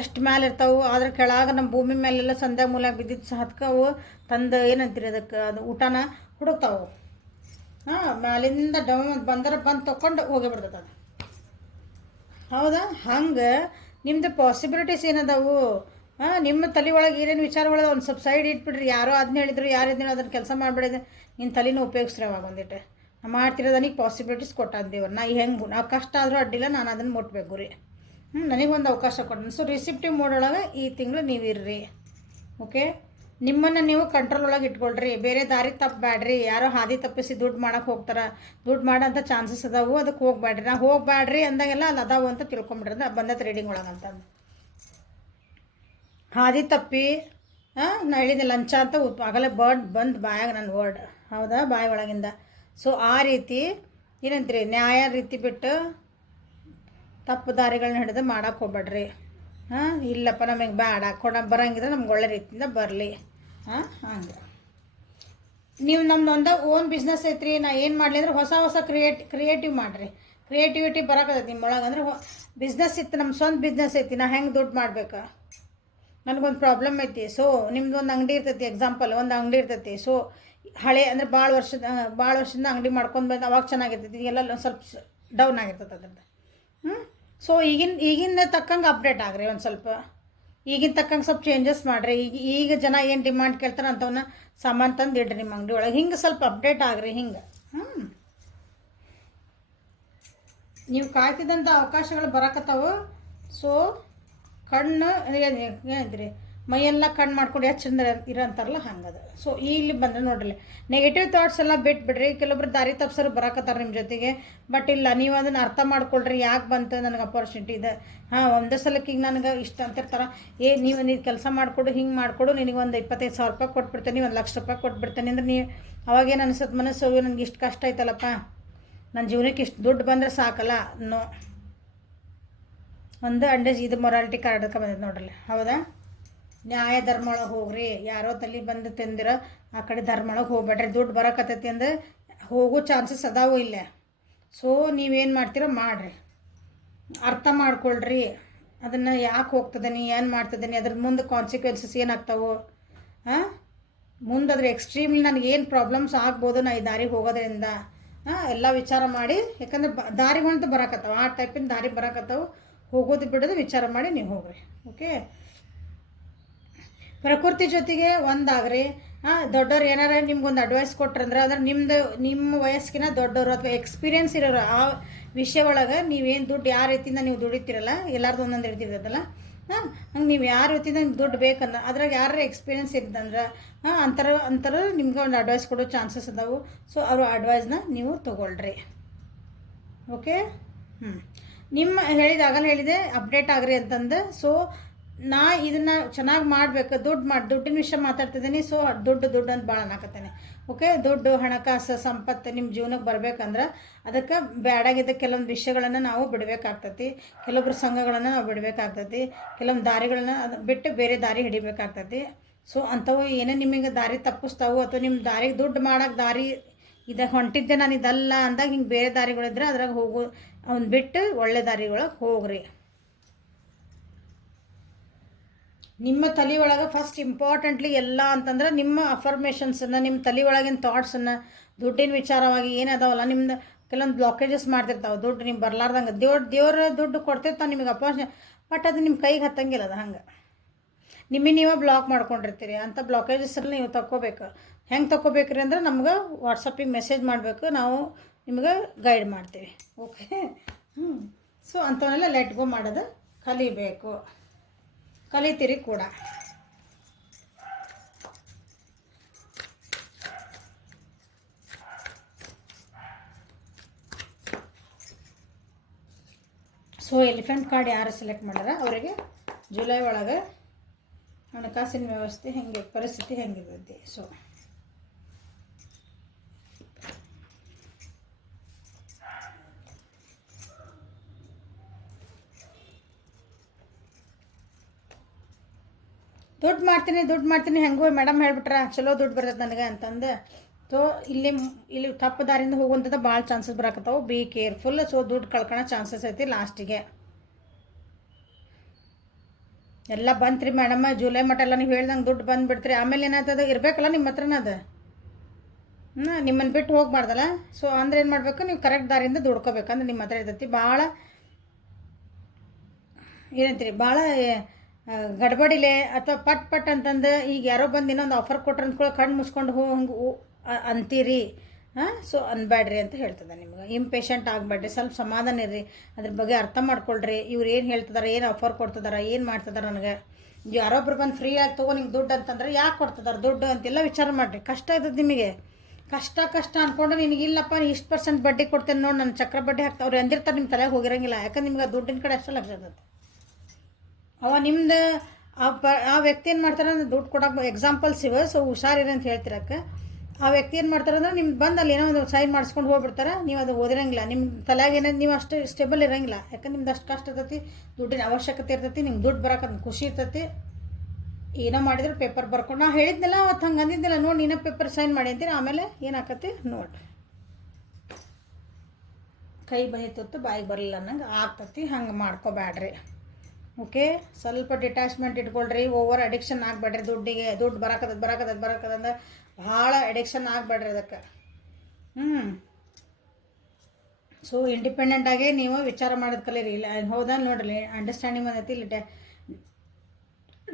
ಎಷ್ಟು ಮ್ಯಾಲೆ ಇರ್ತಾವೆ, ಅದ್ರ ಕೆಳಗೆ ನಮ್ಮ ಭೂಮಿ ಮೇಲೆಲ್ಲ ಸಂಧ್ಯ ಮೂಲ ಬಿದ್ದಿದ್ದು ಹತ್ಕವು ತಂದು ಏನಂತೀರಿ ಅದಕ್ಕೆ, ಅದು ಊಟನ ಹುಡುಕ್ತಾವು. ಮ್ಯಾಲಿಂದ ಡೌನ್ ಬಂದು ತೊಗೊಂಡು ಹೋಗೇ ಬಿಡ್ತದೆ ಅದು. ಹೌದಾ? ಹಂಗೆ ನಿಮ್ಮದು ಪಾಸಿಬಿಲಿಟೀಸ್ ಏನದಾವು. ನಿಮ್ಮ ತಲೆ ಒಳಗೆ ಏನೇನು ವಿಚಾರಗಳು ಒಂದು ಸ್ವಲ್ಪ ಸೈಡ್ ಇಟ್ಬಿಡ್ರಿ. ಯಾರೋ ಅದನ್ನ ಹೇಳಿದ್ರು, ಯಾರು ಇದನ್ನ ಅದನ್ನು ಕೆಲಸ ಮಾಡಿಬಿಡಿದೆ, ನಿನ್ನ ತಲೆನೂ ಉಪಯೋಗಿಸ್ರಿ. ಅವಾಗ ಒಂದಿಟ್ಟು ನಾ ಮಾಡ್ತಿರೋದನಿಗೆ ಪಾಸಿಬಿಲಿಟೀಸ್ ಕೊಟ್ಟಿದ್ದೇವ್ರು. ನಾ ಹೆಂಗೆ ನಾವು ಕಷ್ಟ ಆದರೂ ಅಡ್ಡಿಲ್ಲ, ನಾನು ಅದನ್ನು ಮುಟ್ಬೇಕು ರೀ. ನನಗೊಂದು ಅವಕಾಶ ಕೊಡ್ತೀನಿ. ಸೊ ರಿಸಿಪ್ಟಿವ್ ಮೋಡ್ ಒಳಗೆ ಈ ತಿಂಗಳು ನೀವು ಇರ್ರಿ. ಓಕೆ, ನಿಮ್ಮನ್ನು ನೀವು ಕಂಟ್ರೋಲ್ ಒಳಗೆ ಇಟ್ಕೊಳ್ರಿ. ಬೇರೆ ದಾರಿ ತಪ್ಪಬೇಡ್ರಿ. ಯಾರೋ ಹಾದಿ ತಪ್ಪಿಸಿ ದುಡ್ಡು ಮಾಡೋಕೆ ಹೋಗ್ತಾರೆ, ದುಡ್ಡು ಮಾಡೋಂಥ ಚಾನ್ಸಸ್ ಅದಾವು, ಅದಕ್ಕೆ ಹೋಗ್ಬೇಡ್ರಿ. ನಾ ಹೋಗ್ಬೇಡ್ರಿ ಅಂದಾಗೆಲ್ಲ ಅಲ್ಲಿ ಅದಾವು ಅಂತ ತಿಳ್ಕೊಂಬಿಡ್ರಿ. ಅಂದ್ರೆ ಬಂದತ್ತು ರೀಡಿಂಗ್ ಒಳಗೆ ಅಂತಂದು ಹಾದಿ ತಪ್ಪಿ ನಾ ಹೇಳಿದ್ದೆ ಲಂಚ ಅಂತ ಆಗಲೇ ಬಂದು ಬಾಯಾಗ ನನ್ನ ವರ್ಡ್, ಹೌದಾ? ಬಾಯಿ ಒಳಗಿಂದ. ಸೊ ಆ ರೀತಿ ಏನಂತೀರಿ, ನ್ಯಾಯ ರೀತಿ ಬಿಟ್ಟು ತಪ್ಪು ದಾರಿಗಳನ್ನ ಹಿಡಿದು ಮಾಡೋಕೆ ಹೋಗ್ಬೇಡ್ರಿ. ಇಲ್ಲಪ್ಪ ನಮಗೆ ಬೇಡ ಬರೋಂಗಿದ್ರೆ ನಮ್ಗೆ ಒಳ್ಳೆ ರೀತಿಯಿಂದ ಬರಲಿ. ಹಂಗೆ ನೀವು ನಮ್ದೊಂದು ಓನ್ ಬಿಸ್ನೆಸ್ ಐತ್ರಿ, ನಾ ಏನು ಮಾಡಲಿ ಅಂದ್ರೆ ಹೊಸ ಕ್ರಿಯೇಟಿವ್ ಮಾಡಿರಿ. ಕ್ರಿಯೇಟಿವಿಟಿ ಬರೋಕತ್ತೈತಿ ನಿಮ್ಮೊಳಗೆ. ಅಂದ್ರೆ ಬಿಸ್ನೆಸ್ ಇತ್ತು, ನಮ್ಮ ಸ್ವಂತ ಬಿಸ್ನೆಸ್ ಐತಿ, ನಾ ಹೆಂಗೆ ದುಡ್ಡು ಮಾಡ್ಬೇಕು, ನನಗೊಂದು ಪ್ರಾಬ್ಲಮ್ ಐತಿ. ಸೊ ನಿಮ್ದು ಒಂದು ಅಂಗಡಿ ಇರ್ತೈತಿ, ಎಕ್ಸಾಂಪಲ್ ಒಂದು ಅಂಗಡಿ ಇರ್ತೈತಿ. ಸೊ ಹಳೆ ಅಂದರೆ ಭಾಳ ವರ್ಷದಿಂದ ಅಂಗಡಿ ಮಾಡ್ಕೊಂಡು ಬಂದು ಅವಾಗ ಚೆನ್ನಾಗಿರ್ತೈತಿ. ಈಗೆಲ್ಲ ಒಂದು ಸ್ವಲ್ಪ ಡೌನ್ ಆಗಿರ್ತೈತೆ ಅದ್ರದ್ದು. ಸೊ ಈಗಿನ ತಕ್ಕಂಗೆ ಅಪ್ಡೇಟ್ ಆಗ್ರಿ. ಒಂದು ಸ್ವಲ್ಪ ಈಗಿನ ತಕ್ಕಂಗೆ ಸ್ವಲ್ಪ ಚೇಂಜಸ್ ಮಾಡಿರಿ. ಈಗ ಜನ ಏನು ಡಿಮಾಂಡ್ ಕೇಳ್ತಾರೆ ಅಂಥವನ್ನ ಸಾಮಾನು ತಂದು ಇಡ್ರಿ ನಿಮ್ಮ ಅಂಗಡಿ ಒಳಗೆ. ಹಿಂಗೆ ಸ್ವಲ್ಪ ಅಪ್ಡೇಟ್ ಆಗ್ರಿ. ಹಿಂಗೆ ನೀವು ಕಾಯ್ತಿದ್ದಂಥ ಅವಕಾಶಗಳು ಬರಕತ್ತಾವು. ಸೊ ಕಣ್ಣು ಏನಿದ್ರಿ ಮೈಯೆಲ್ಲ ಕಣ್ಣು ಮಾಡ್ಕೊಂಡು ಹೆಚ್ಚಿಂದ ಇರೋಂತಾರಲ್ಲ ಹಂಗದು. ಸೊ ಇಲ್ಲಿ ಬಂದರೆ ನೋಡ್ರಿ, ನೆಗೆಟಿವ್ ಥಾಟ್ಸ್ ಎಲ್ಲ ಬಿಟ್ಬಿಡ್ರಿ. ಕೆಲವೊಬ್ರು ದಾರಿ ತಪ್ಸರು ಬರಕತ್ತಾರೆ ನಿಮ್ಮ ಜೊತೆಗೆ, ಬಟ್ ಇಲ್ಲ, ನೀವು ಅದನ್ನು ಅರ್ಥ ಮಾಡ್ಕೊಳ್ರಿ. ಯಾಕೆ ಬಂತು ನನಗೆ ಅಪಾರ್ಚುನಿಟಿ ಇದೆ, ಒಂದೇ ಸಲಕ್ಕೆ ಈಗ ನನಗೆ ಇಷ್ಟ ಅಂತಿರ್ತಾರೆ. ನೀವು ಕೆಲಸ ಮಾಡಿಕೊಡು, ಹಿಂಗೆ ಮಾಡಿಕೊಡು, ನಿನಗೊಂದು 25,000 ರೂಪಾಯಿ ಕೊಟ್ಬಿಡ್ತೇನೆ, 1,00,000 ರೂಪಾಯಿ ಕೊಟ್ಬಿಡ್ತೇನೆ ಅಂದ್ರೆ ನೀವು ಅವಾಗೇನು ಅನಿಸುತ್ತೆ ಮನಸ್ಸು, ನನಗೆ ಇಷ್ಟು ಕಷ್ಟ ಆಯ್ತಲ್ಲಪ್ಪ, ನನ್ನ ಜೀವನಕ್ಕೆ ಇಷ್ಟು ದುಡ್ಡು ಬಂದರೆ ಸಾಕಲ್ಲ. ನೋ, ಒಂದು ಇದು ಮೊರಾಲಿಟಿ ಕಾರ್ಡ್ಕ ಬಂದಿದೆ ನೋಡ್ರಿ, ಹೌದಾ? ನ್ಯಾಯ ಧರ್ಮ ಒಳಗೆ ಹೋಗ್ರಿ. ಯಾರೋ ತಲೆ ಬಂದು ತಿಂದಿರೋ ಆ ಕಡೆ ಧರ್ಮ ಒಳಗೆ ಹೋಗ್ಬೇಡ್ರಿ. ದುಡ್ಡು ಬರೋಕತ್ತೈತಿ ಅಂದ್ರೆ ಹೋಗೋ ಚಾನ್ಸಸ್ ಅದಾವು ಇಲ್ಲೇ. ಸೊ ನೀವೇನು ಮಾಡ್ತೀರೋ ಮಾಡಿರಿ, ಅರ್ಥ ಮಾಡ್ಕೊಳ್ರಿ. ಅದನ್ನು ಯಾಕೆ ಹೋಗ್ತದನಿ, ಏನು ಮಾಡ್ತದನಿ, ಅದ್ರ ಮುಂದೆ ಕಾನ್ಸಿಕ್ವೆನ್ಸಸ್ ಏನಾಗ್ತಾವೆ, ಮುಂದೆ ಅದ್ರ ಎಕ್ಸ್ಟ್ರೀಮ್ಲಿ ನನಗೇನು ಪ್ರಾಬ್ಲಮ್ಸ್ ಆಗ್ಬೋದು ನಾ ಈ ದಾರಿಗೆ ಹೋಗೋದ್ರಿಂದ, ಎಲ್ಲ ವಿಚಾರ ಮಾಡಿ. ಯಾಕಂದ್ರೆ ದಾರಿಗಳಂತೂ ಬರೋಕತ್ತಾವ, ಆ ಟೈಪಿನ ದಾರಿ ಬರೋಕತ್ತಾವು. ಹೋಗೋದು ಬಿಡೋದು ವಿಚಾರ ಮಾಡಿ ನೀವು ಹೋಗ್ರಿ. ಓಕೆ, ಪ್ರಕೃತಿ ಜೊತೆಗೆ ಒಂದಾಗ್ರಿ. ದೊಡ್ಡವ್ರು ಏನಾರ ನಿಮ್ಗೊಂದು ಅಡ್ವೈಸ್ ಕೊಟ್ರಂದ್ರೆ ಅಂದ್ರೆ ನಿಮ್ಮ ವಯಸ್ಸಿನ ದೊಡ್ಡವರು ಅಥವಾ ಎಕ್ಸ್ಪೀರಿಯನ್ಸ್ ಇರೋರು ಆ ವಿಷಯ ಒಳಗೆ ನೀವೇನು ದುಡ್ಡು ಯಾವ ರೀತಿಯಿಂದ ನೀವು ದುಡಿತೀರಲ್ಲ, ಎಲ್ಲರದ್ದು ಒಂದೊಂದು ಇರ್ತಿದ್ದಲ್ಲ, ಹಂಗೆ ನೀವು ಯಾವ ರೀತಿಯಿಂದ ನಿಮ್ಗೆ ದುಡ್ಡು ಬೇಕನ್ನ ಅದ್ರಾಗ ಯಾರು ಎಕ್ಸ್ಪೀರಿಯನ್ಸ್ ಇರ್ತಂದ್ರೆ ಅಂತರ ನಿಮ್ಗೆ ಒಂದು ಅಡ್ವೈಸ್ ಕೊಡೋ ಚಾನ್ಸಸ್ ಅದಾವು. ಸೊ ಅವರು ಅಡ್ವೈಸ್ನ ನೀವು ತೊಗೊಳ್ರಿ. ಓಕೆ, ನಿಮ್ಮ ಆಗಲ್ಲ ಹೇಳಿದೆ ಅಪ್ಡೇಟ್ ಆಗ್ರಿ ಅಂತಂದು. ಸೊ ನಾ ಇದನ್ನು ಚೆನ್ನಾಗಿ ಮಾಡಬೇಕು, ದುಡ್ಡಿನ ವಿಷಯ ಮಾತಾಡ್ತಿದ್ದೀನಿ. ಸೊ ದುಡ್ಡು ಅಂತ ಭಾಳ ಅನ್ನಕತ್ತೇನೆ. ಓಕೆ, ದುಡ್ಡು, ಹಣಕಾಸು, ಸಂಪತ್ತು ನಿಮ್ಮ ಜೀವನಕ್ಕೆ ಬರಬೇಕಂದ್ರೆ ಅದಕ್ಕೆ ಬ್ಯಾಡಾಗಿದ್ದ ಕೆಲವೊಂದು ವಿಷಯಗಳನ್ನು ನಾವು ಬಿಡಬೇಕಾಗ್ತೈತಿ. ಕೆಲವೊಬ್ರು ಸಂಘಗಳನ್ನು ನಾವು ಬಿಡಬೇಕಾಗ್ತೈತಿ. ಕೆಲವೊಂದು ದಾರಿಗಳನ್ನ ಬಿಟ್ಟು ಬೇರೆ ದಾರಿ ಹಿಡಿಬೇಕಾಗ್ತೈತಿ. ಸೊ ಅಂಥವು ಏನೇ ನಿಮಗೆ ದಾರಿ ತಪ್ಪಿಸ್ತಾವು ಅಥವಾ ನಿಮ್ಮ ದಾರಿಗೆ ದುಡ್ಡು ಮಾಡೋಕೆ ದಾರಿ ಹೊಂಟಿದ್ದೆ ನಾನು ಇದಲ್ಲ ಅಂದಾಗ ಹಿಂಗೆ ಬೇರೆ ದಾರಿಗಳಿದ್ರೆ ಅದ್ರಾಗ ಅವ್ನು ಬಿಟ್ಟು ಒಳ್ಳೆ ದಾರಿಗಳೊಳಗೆ ಹೋಗ್ರಿ. ನಿಮ್ಮ ತಲೆ ಒಳಗೆ ಫಸ್ಟ್ ಇಂಪಾರ್ಟೆಂಟ್ಲಿ ಎಲ್ಲ ಅಂತಂದ್ರೆ ನಿಮ್ಮ ಅಫರ್ಮೇಷನ್ಸನ್ನು, ನಿಮ್ಮ ತಲೆ ಒಳಗಿನ ಥಾಟ್ಸನ್ನು, ದುಡ್ಡಿನ ವಿಚಾರವಾಗಿ ಏನದಾವಲ್ಲ ನಿಮ್ದು ಕೆಲವೊಂದು ಬ್ಲಾಕೇಜಸ್ ಮಾಡ್ತಿರ್ತಾವೆ. ದುಡ್ಡು ನಿಮ್ಗೆ ಬರಲಾರ್ದಂಗೆ ದೇವ್ರ ದುಡ್ಡು ಕೊಡ್ತಿರ್ತಾವೆ ನಿಮಗೆ ಬಟ್ ಅದು ನಿಮ್ಮ ಕೈಗೆ ಹತ್ತಂಗಿಲ್ಲ. ಅದು ಹಂಗೆ ನೀವೇ ಬ್ಲಾಕ್ ಮಾಡ್ಕೊಂಡಿರ್ತೀರಿ. ಅಂಥ ಬ್ಲಾಕೇಜಸ್ಸಲ್ಲಿ ನೀವು ತಗೋಬೇಕು. ಹೆಂಗೆ ತಗೋಬೇಕ್ರಿ ಅಂದ್ರೆ ನಮ್ಗೆ ವಾಟ್ಸಪ್ಪಿಗೆ ಮೆಸೇಜ್ ಮಾಡಬೇಕು, ನಾವು ನಿಮ್ಗೆ ಗೈಡ್ ಮಾಡ್ತೀವಿ. ಓಕೆ, ಸೊ ಅಂಥವನ್ನೆಲ್ಲ ಲೆಟ್ ಗೋ ಮಾಡೋದು ಕಲಿಬೇಕು. ಕಲಿತೀರಿ ಕೂಡ. ಸೊ ಎಲಿಫೆಂಟ್ ಕಾರ್ಡ್ ಯಾರು ಸೆಲೆಕ್ಟ್ ಮಾಡ್ಯಾರ ಅವರಿಗೆ ಜುಲೈ ಒಳಗೆ ಹಣಕಾಸಿನ ವ್ಯವಸ್ಥೆ ಹೆಂಗೆ, ಪರಿಸ್ಥಿತಿ ಹೆಂಗಿರ್ತೈತಿ. ಸೊ ದುಡ್ಡು ಮಾಡ್ತೀನಿ ಹೆಂಗೋ ಮೇಡಮ್ ಹೇಳ್ಬಿಟ್ರ ಚಲೋ ದುಡ್ಡು ಬರ್ತದೆ ನನಗೆ ಅಂತಂದು. ಸೊ ಇಲ್ಲಿ ತಪ್ಪು ದಾರಿಯಿಂದ ಹೋಗುವಂಥದ್ದು ಭಾಳ ಚಾನ್ಸಸ್ ಬರಾಕತ್ತಾವೆ. Be careful. ಸೊ ದುಡ್ಡು ಕಳ್ಕೊಳ್ಳೋ ಚಾನ್ಸಸ್ ಐತಿ ಲಾಸ್ಟಿಗೆ. ಎಲ್ಲ ಬಂತ್ರಿ ಮೇಡಮ್ಮ ಜುಲೈ ಮಟ್ಟ ಎಲ್ಲ ನೀವು ಹೇಳ್ದಂಗೆ ದುಡ್ಡು ಬಂದುಬಿಡ್ತೀರಿ. ಆಮೇಲೆ ಏನಾಗ್ತದೆ ಇರಬೇಕಲ್ಲ ನಿಮ್ಮ ಹತ್ರನ ಅದು, ನಿಮ್ಮನ್ನು ಬಿಟ್ಟು ಹೋಗ್ಬಾರ್ದಲ್ಲ. ಸೊ ಅಂದ್ರೆ ಏನು ಮಾಡಬೇಕು, ನೀವು ಕರೆಕ್ಟ್ ದಾರಿಯಿಂದ ದುಡ್ಕೋಬೇಕಂದ್ರೆ ನಿಮ್ಮ ಹತ್ರ ಇರ್ತೈತಿ. ಭಾಳ ಏನಂತೀರಿ, ಭಾಳ ಗಡ್ಬಡಿಲೆ ಅಥವಾ ಪಟ್ ಅಂತಂದು ಈಗ ಯಾರೋ ಬಂದು ಇನ್ನೊಂದು ಆಫರ್ ಕೊಟ್ರೆ ಅಂದ್ಕೊಳ್ಳೋ ಕಣ್ಣು ಮುಸ್ಕೊಂಡು ಹಂಗೆ ಅಂತೀರಿ. ಸೊ ಅನ್ಬೇಡ್ರಿ ಅಂತ ಹೇಳ್ತದೆ ನಿಮ್ಗೆ. ಇಂಪೇಷಂಟ್ ಆಗಬೇಡ್ರಿ, ಸ್ವಲ್ಪ ಸಮಾಧಾನ ಇರ್ರಿ, ಅದ್ರ ಬಗ್ಗೆ ಅರ್ಥ ಮಾಡ್ಕೊಳ್ರಿ. ಇವ್ರು ಏನು ಹೇಳ್ತಿದಾರೆ, ಏನು ಆಫರ್ ಕೊಡ್ತಿದಾರೆ, ಏನು ಮಾಡ್ತಿದಾರೆ. ನನಗೆ ಯಾರೊಬ್ರು ಬಂದು ಫ್ರೀ ಆಗಿ ತೊಗೋ ನಿಂಗೆ ದುಡ್ಡು ಅಂತಂದ್ರೆ ಯಾಕೆ ಕೊಡ್ತಿದಾರೆ ದುಡ್ಡು ಅಂತೆಲ್ಲ ವಿಚಾರ ಮಾಡಿರಿ. ಕಷ್ಟ ಇರ್ತದೆ ನಿಮಗೆ. ಕಷ್ಟ ಅಂದ್ಕೊಂಡ್ರೆ ನಿನಗಿಲ್ಲಪ್ಪ ಇಷ್ಟು % ಬಡ್ಡಿ ಕೊಡ್ತೇನೆ ನೋಡಿ, ನನ್ನ ಚಕ್ರ ಬಡ್ಡಿ ಹಾಕ್ತಾವ್ರಿ ಅಂದಿರ್ತಾರೆ. ನಿಮ್ಮ ತಲೆಗೆ ಹೋಗಿರಂಗಿಲ್ಲ. ಯಾಕಂದ್ರೆ ನಿಮ್ಗೆ ಆ ದುಡ್ಡಿನ ಕಡೆ ಅಷ್ಟೇ ಲಕ್ಷ ಇರ್ತದೆ. ಅವ ನಿಮ್ದು ಆ ವ್ಯಕ್ತಿ ಏನು ಮಾಡ್ತಾರೆ ಅಂದ್ರೆ ದುಡ್ಡು ಕೊಡೋಕೆ ಎಕ್ಸಾಂಪಲ್ಸ್ ಇವೆ. ಸೊ ಹುಷಾರಿರಿ ಅಂತ ಹೇಳ್ತಿರಕ್ಕೆ. ಆ ವ್ಯಕ್ತಿ ಏನು ಮಾಡ್ತಾರೆ ಅಂದ್ರೆ ನಿಮ್ಗೆ ಬಂದು ಅಲ್ಲಿ ಏನೋ ಒಂದು ಸೈನ್ ಮಾಡಿಸ್ಕೊಂಡು ಹೋಗ್ಬಿಡ್ತಾರೆ. ನೀವು ಅದು ಓದಿರಂಗಿಲ್ಲ. ನಿಮ್ಮ ತಲೆಗೆ ಏನಾದ್ರು ನೀವು ಅಷ್ಟು ಸ್ಟೇಬಲ್ ಇರೋಂಗಿಲ್ಲ. ಯಾಕಂದ್ರೆ ನಿಮ್ದು ಅಷ್ಟು ಕಷ್ಟ ಇರ್ತೈತಿ, ದುಡ್ಡಿನ ಅವಶ್ಯಕತೆ ಇರ್ತೈತಿ, ನಿಮ್ಗೆ ದುಡ್ಡು ಬರೋಕೆ ಖುಷಿ ಇರ್ತೈತಿ. ಏನೋ ಮಾಡಿದ್ರೆ ಪೇಪರ್ ಬರ್ಕೊಂಡು ನಾ ಹೇಳಿದ್ನಲ್ಲ ಅವತ್ತು ಹಂಗೆ ಅಂದಿದ್ದಿಲ್ಲ ನೋಡಿ, ನೀನೇ ಪೇಪರ್ ಸೈನ್ ಮಾಡಿ ಅಂತೀರಿ. ಆಮೇಲೆ ಏನಾಕತಿ ನೋಡಿ, ಕೈ ಬಂದಿತ್ತು ಬಾಯಿಗೆ ಬರಲಿಲ್ಲ ಅನ್ನಂಗೆ ಆಗ್ತತಿ. ಹಂಗೆ ಮಾಡ್ಕೋಬೇಡ್ರಿ. ಓಕೆ, ಸ್ವಲ್ಪ ಡಿಟ್ಯಾಚ್ಮೆಂಟ್ ಇಟ್ಕೊಳ್ರಿ. ಓವರ್ ಅಡಿಕ್ಷನ್ ಆಗಬೇಡ್ರಿ ದುಡ್ಡಿಗೆ. ದುಡ್ಡು ಬರಕತ್ತಂದ್ರೆ ಭಾಳ ಅಡಿಕ್ಷನ್ ಆಗಬೇಡ್ರಿ ಅದಕ್ಕೆ. ಸೊ ಇಂಡಿಪೆಂಡೆಂಟಾಗಿ ನೀವು ವಿಚಾರ ಮಾಡೋದು ಕಲೀರಿ. ಇಲ್ಲ ಹೌದಾ ನೋಡ್ರಿ, ಅಂಡರ್ಸ್ಟ್ಯಾಂಡಿಂಗ್ ಬಂದೈತಿ. ಇಲ್ಲಿ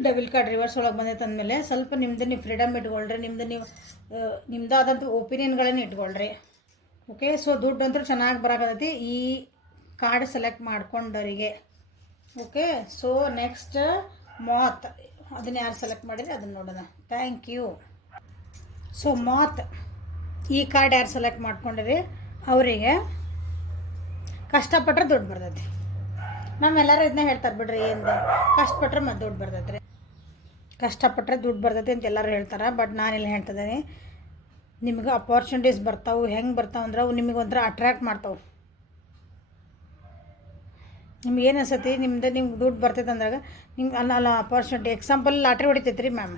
ಡೆಬಿಲ್ ಕಾರ್ಡ್ ರಿವರ್ಸ್ ಒಳಗೆ ಬಂದೈತೆ ಅಂದಮೇಲೆ ಸ್ವಲ್ಪ ನಿಮ್ಮದು ನೀವು ಫ್ರೀಡಮ್ ಇಟ್ಕೊಳ್ರಿ. ನಿಮ್ಮದು ಆದಂಥ ಒಪಿನಿಯನ್ಗಳನ್ನ ಇಟ್ಕೊಳ್ರಿ. ಓಕೆ, ಸೊ ದುಡ್ಡು ಅಂತೂ ಚೆನ್ನಾಗಿ ಬರಕತ್ತೈತಿ ಈ ಕಾರ್ಡ್ ಸೆಲೆಕ್ಟ್ ಮಾಡ್ಕೊಂಡವರಿಗೆ. ಓಕೆ, ಸೊ ನೆಕ್ಸ್ಟ್ ಮಾತ್, ಅದನ್ನು ಯಾರು ಸೆಲೆಕ್ಟ್ ಮಾಡಿರಿ ಅದನ್ನು ನೋಡೋಣ. Thank you. ಸೊ ಮಾತ್ ಈ ಕಾರ್ಡ್ ಯಾರು ಸೆಲೆಕ್ಟ್ ಮಾಡ್ಕೊಂಡಿರಿ ಅವರಿಗೆ ಕಷ್ಟಪಟ್ಟರೆ ದುಡ್ಡು ಬರ್ತೈತಿ. ನಮ್ಮೆಲ್ಲರೂ ಇದನ್ನ ಹೇಳ್ತಾರೆ ಬಿಡ್ರಿ, ಏನು ಕಷ್ಟಪಟ್ಟರೆ ಮತ್ತು ದುಡ್ಡು ಬರ್ತೈತೆ ರೀ. ಕಷ್ಟಪಟ್ಟರೆ ದುಡ್ಡು ಬರ್ತೈತಿ ಅಂತ ಎಲ್ಲರೂ ಹೇಳ್ತಾರೆ. ಬಟ್ ನಾನಿಲ್ಲಿ ಹೇಳ್ತಿದ್ದೀನಿ, ನಿಮಗೆ ಅಪಾರ್ಚುನಿಟೀಸ್ ಬರ್ತಾವೆ. ಹೆಂಗೆ ಬರ್ತಾವೆ ಅಂದ್ರೆ ಅವು ನಿಮಗೆ ಒಂಥರ ಅಟ್ರ್ಯಾಕ್ಟ್ ಮಾಡ್ತಾವೆ. ನಿಮ್ಗೆ ಏನು ಅನ್ಸತಿ, ನಿಮ್ಗೆ ದುಡ್ಡು ಬರ್ತೈತೆ ಅಂದಾಗ ನಿಮ್ಗೆ ಅಲ್ಲ ಅಪಾರ್ಚುನಿಟಿ. ಎಕ್ಸಾಂಪಲ್ ಲಾಟ್ರಿ ಹೊಡಿತೈತೆ ರೀ ಮ್ಯಾಮ್.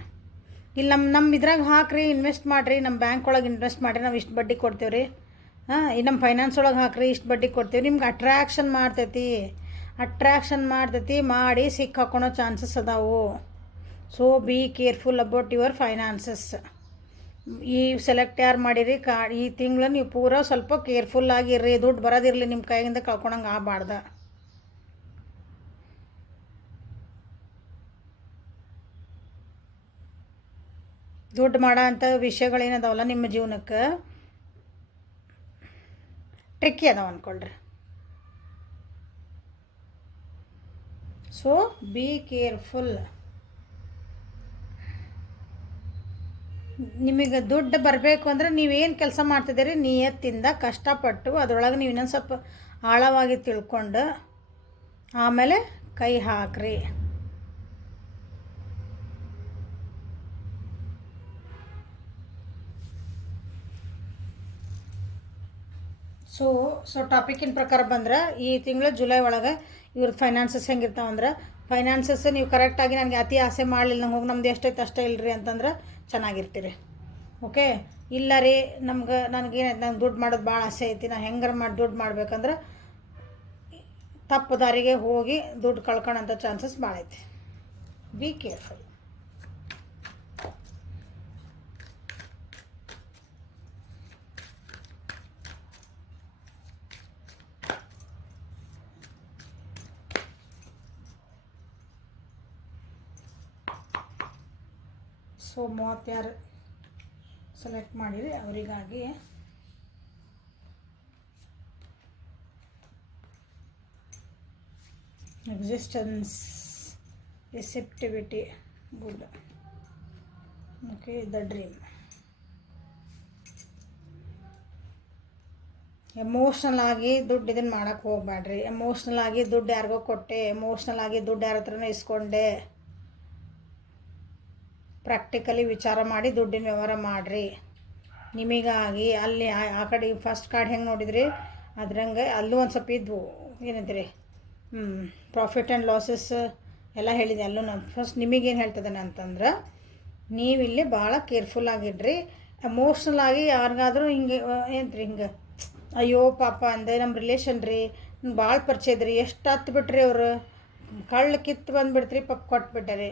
ಇಲ್ಲಿ ನಮ್ಮ ಇದ್ರಾಗ ಹಾಕ್ರಿ, ಇನ್ವೆಸ್ಟ್ ಮಾಡಿರಿ, ನಮ್ಮ ಬ್ಯಾಂಕ್ ಒಳಗೆ ಇನ್ವೆಸ್ಟ್ ಮಾಡಿರಿ, ನಾವು ಇಷ್ಟು ಬಡ್ಡಿ ಕೊಡ್ತೇವೆ ರೀ. ನಮ್ಮ ಫೈನಾನ್ಸ್ ಒಳಗೆ ಹಾಕ್ರಿ, ಇಷ್ಟು ಬಡ್ಡಿ ಕೊಡ್ತೀವಿ. ನಿಮ್ಗೆ ಅಟ್ರಾಕ್ಷನ್ ಮಾಡ್ತೈತಿ. ಮಾಡಿ ಸಿಕ್ಕಾಕೊಳೋ ಚಾನ್ಸಸ್ ಅದಾವು. So be careful about your finances. ಈ ಸೆಲೆಕ್ಟ್ ಯಾರು ಮಾಡಿರಿ ಈ ತಿಂಗಳು ನೀವು ಪೂರ ಸ್ವಲ್ಪ ಕೇರ್ಫುಲ್ ಆಗಿರ್ರಿ. ದುಡ್ಡು ಬರೋದಿರಲಿ ನಿಮ್ಮ ಕೈಯಿಂದ ಕಳ್ಕೊಳಂಗೆ ಆಗಬಾರ್ದು. ದುಡ್ಡು ಮಾಡೋ ಅಂಥ ವಿಷಯಗಳೇನದಾವಲ್ಲ ನಿಮ್ಮ ಜೀವನಕ್ಕೆ ಟ್ರಿಕ್ಕಿ ಅದಾವ ಅಂದ್ಕೊಳ್ರಿ. So be careful. ನಿಮಗೆ ದುಡ್ಡು ಬರಬೇಕು ಅಂದ್ರೆ ನೀವೇನು ಕೆಲಸ ಮಾಡ್ತಿದ್ದೀರಿ ನಿಯತ್ತಿಂದ ಕಷ್ಟಪಟ್ಟು ಅದರೊಳಗೆ ನೀವು ಇನ್ನೊಂದು ಸ್ವಲ್ಪ ಆಳವಾಗಿ ತಿಳ್ಕೊಂಡು ಆಮೇಲೆ ಕೈ ಹಾಕ್ರಿ. ಸೊ ಟಾಪಿಕಿನ ಪ್ರಕಾರ ಬಂದ್ರೆ ಈ ತಿಂಗಳು ಜುಲೈ ಒಳಗೆ ಇವ್ರ ಫೈನಾನ್ಸಸ್ ಹೆಂಗಿರ್ತಾವಂದ್ರೆ, ಫೈನಾನ್ಸಸ್ ನೀವು ಕರೆಕ್ಟಾಗಿ ನನಗೆ ಅತಿ ಆಸೆ ಮಾಡಲಿಲ್ಲ, ನಂಗೆ ಹೋಗಿ ನಮ್ದು ಎಷ್ಟೈತೆ ಅಷ್ಟೇ ಇಲ್ಲರಿ ಅಂತಂದ್ರೆ ಚೆನ್ನಾಗಿರ್ತೀರಿ. ಓಕೆ, ಇಲ್ಲ ರೀ ನನಗೇನೈತೆ, ನಂಗೆ ದುಡ್ಡು ಮಾಡೋದು ಭಾಳ ಆಸೆ ಐತಿ, ನಾನು ಹೆಂಗಾರ ಮಾಡಿ ದುಡ್ಡು ಮಾಡ್ಬೇಕಂದ್ರೆ ತಪ್ಪು ದಾರಿಗೆ ಹೋಗಿ ದುಡ್ಡು ಕಳ್ಕೊಳ್ಳೋಂಥ ಚಾನ್ಸಸ್ ಭಾಳ ಐತಿ. B careful. ಸೊ ಯಾರು ಸೆಲೆಕ್ಟ್ ಮಾಡಿರಿ ಅವರಿಗಾಗಿ existence receptivity good. Okay, the dream. Emotional ಆಗಿ ದುಡ್ಡು ಇದನ್ನು ಮಾಡೋಕ್ಕೆ ಹೋಗ್ಬೇಡ್ರಿ. ಎಮೋಷ್ನಲ್ ಆಗಿ ದುಡ್ಡು ಯಾರಿಗೋ ಕೊಟ್ಟೆ, ಎಮೋಷ್ನಲ್ ಆಗಿ ದುಡ್ಡು ಯಾರ ಹತ್ರನೂ ಇಸ್ಕೊಂಡೆ. ಪ್ರಾಕ್ಟಿಕಲಿ ವಿಚಾರ ಮಾಡಿ ದುಡ್ಡಿನ ವ್ಯವಹಾರ ಮಾಡಿರಿ. ನಿಮಗಾಗಿ ಅಲ್ಲಿ ಆ ಕಡೆ ಫಸ್ಟ್ ಕಾರ್ಡ್ ಹೆಂಗೆ ನೋಡಿದ್ರಿ ಅದ್ರಂಗೆ ಅಲ್ಲೂ ಒಂದು ಸ್ವಲ್ಪ ಇದ್ವು, ಏನಂತೀರಿ, ಪ್ರಾಫಿಟ್ ಆ್ಯಂಡ್ ಲಾಸಸ್ ಎಲ್ಲ ಹೇಳಿದೆ. ಅಲ್ಲೂ ನಾನು ಫಸ್ಟ್ ನಿಮಗೇನು ಹೇಳ್ತಿದ್ದೇನೆ ಅಂತಂದ್ರೆ, ನೀವಿಲ್ಲಿ ಭಾಳ ಕೇರ್ಫುಲ್ ಆಗಿಡ್ರಿ. ಎಮೋಷ್ನಲ್ ಆಗಿ ಯಾರಿಗಾದ್ರೂ ಹಿಂಗೆ ಏನ್ರಿ ಹಿಂಗೆ ಅಯ್ಯೋ ಪಾಪ ಅಂದೆ, ನಮ್ಮ ರಿಲೇಷನ್ ರೀ ಭಾಳ ಪರಿಚಯ ಇದ್ರಿ, ಎಷ್ಟು ಹತ್ತು ಬಿಟ್ರಿ ಅವರು ಕಳ್ಳ ಕಿತ್ತು ಬಂದುಬಿಡ್ತ್ರಿ ಪಾಪ ಕೊಟ್ಬಿಟ್ಟಾರೆ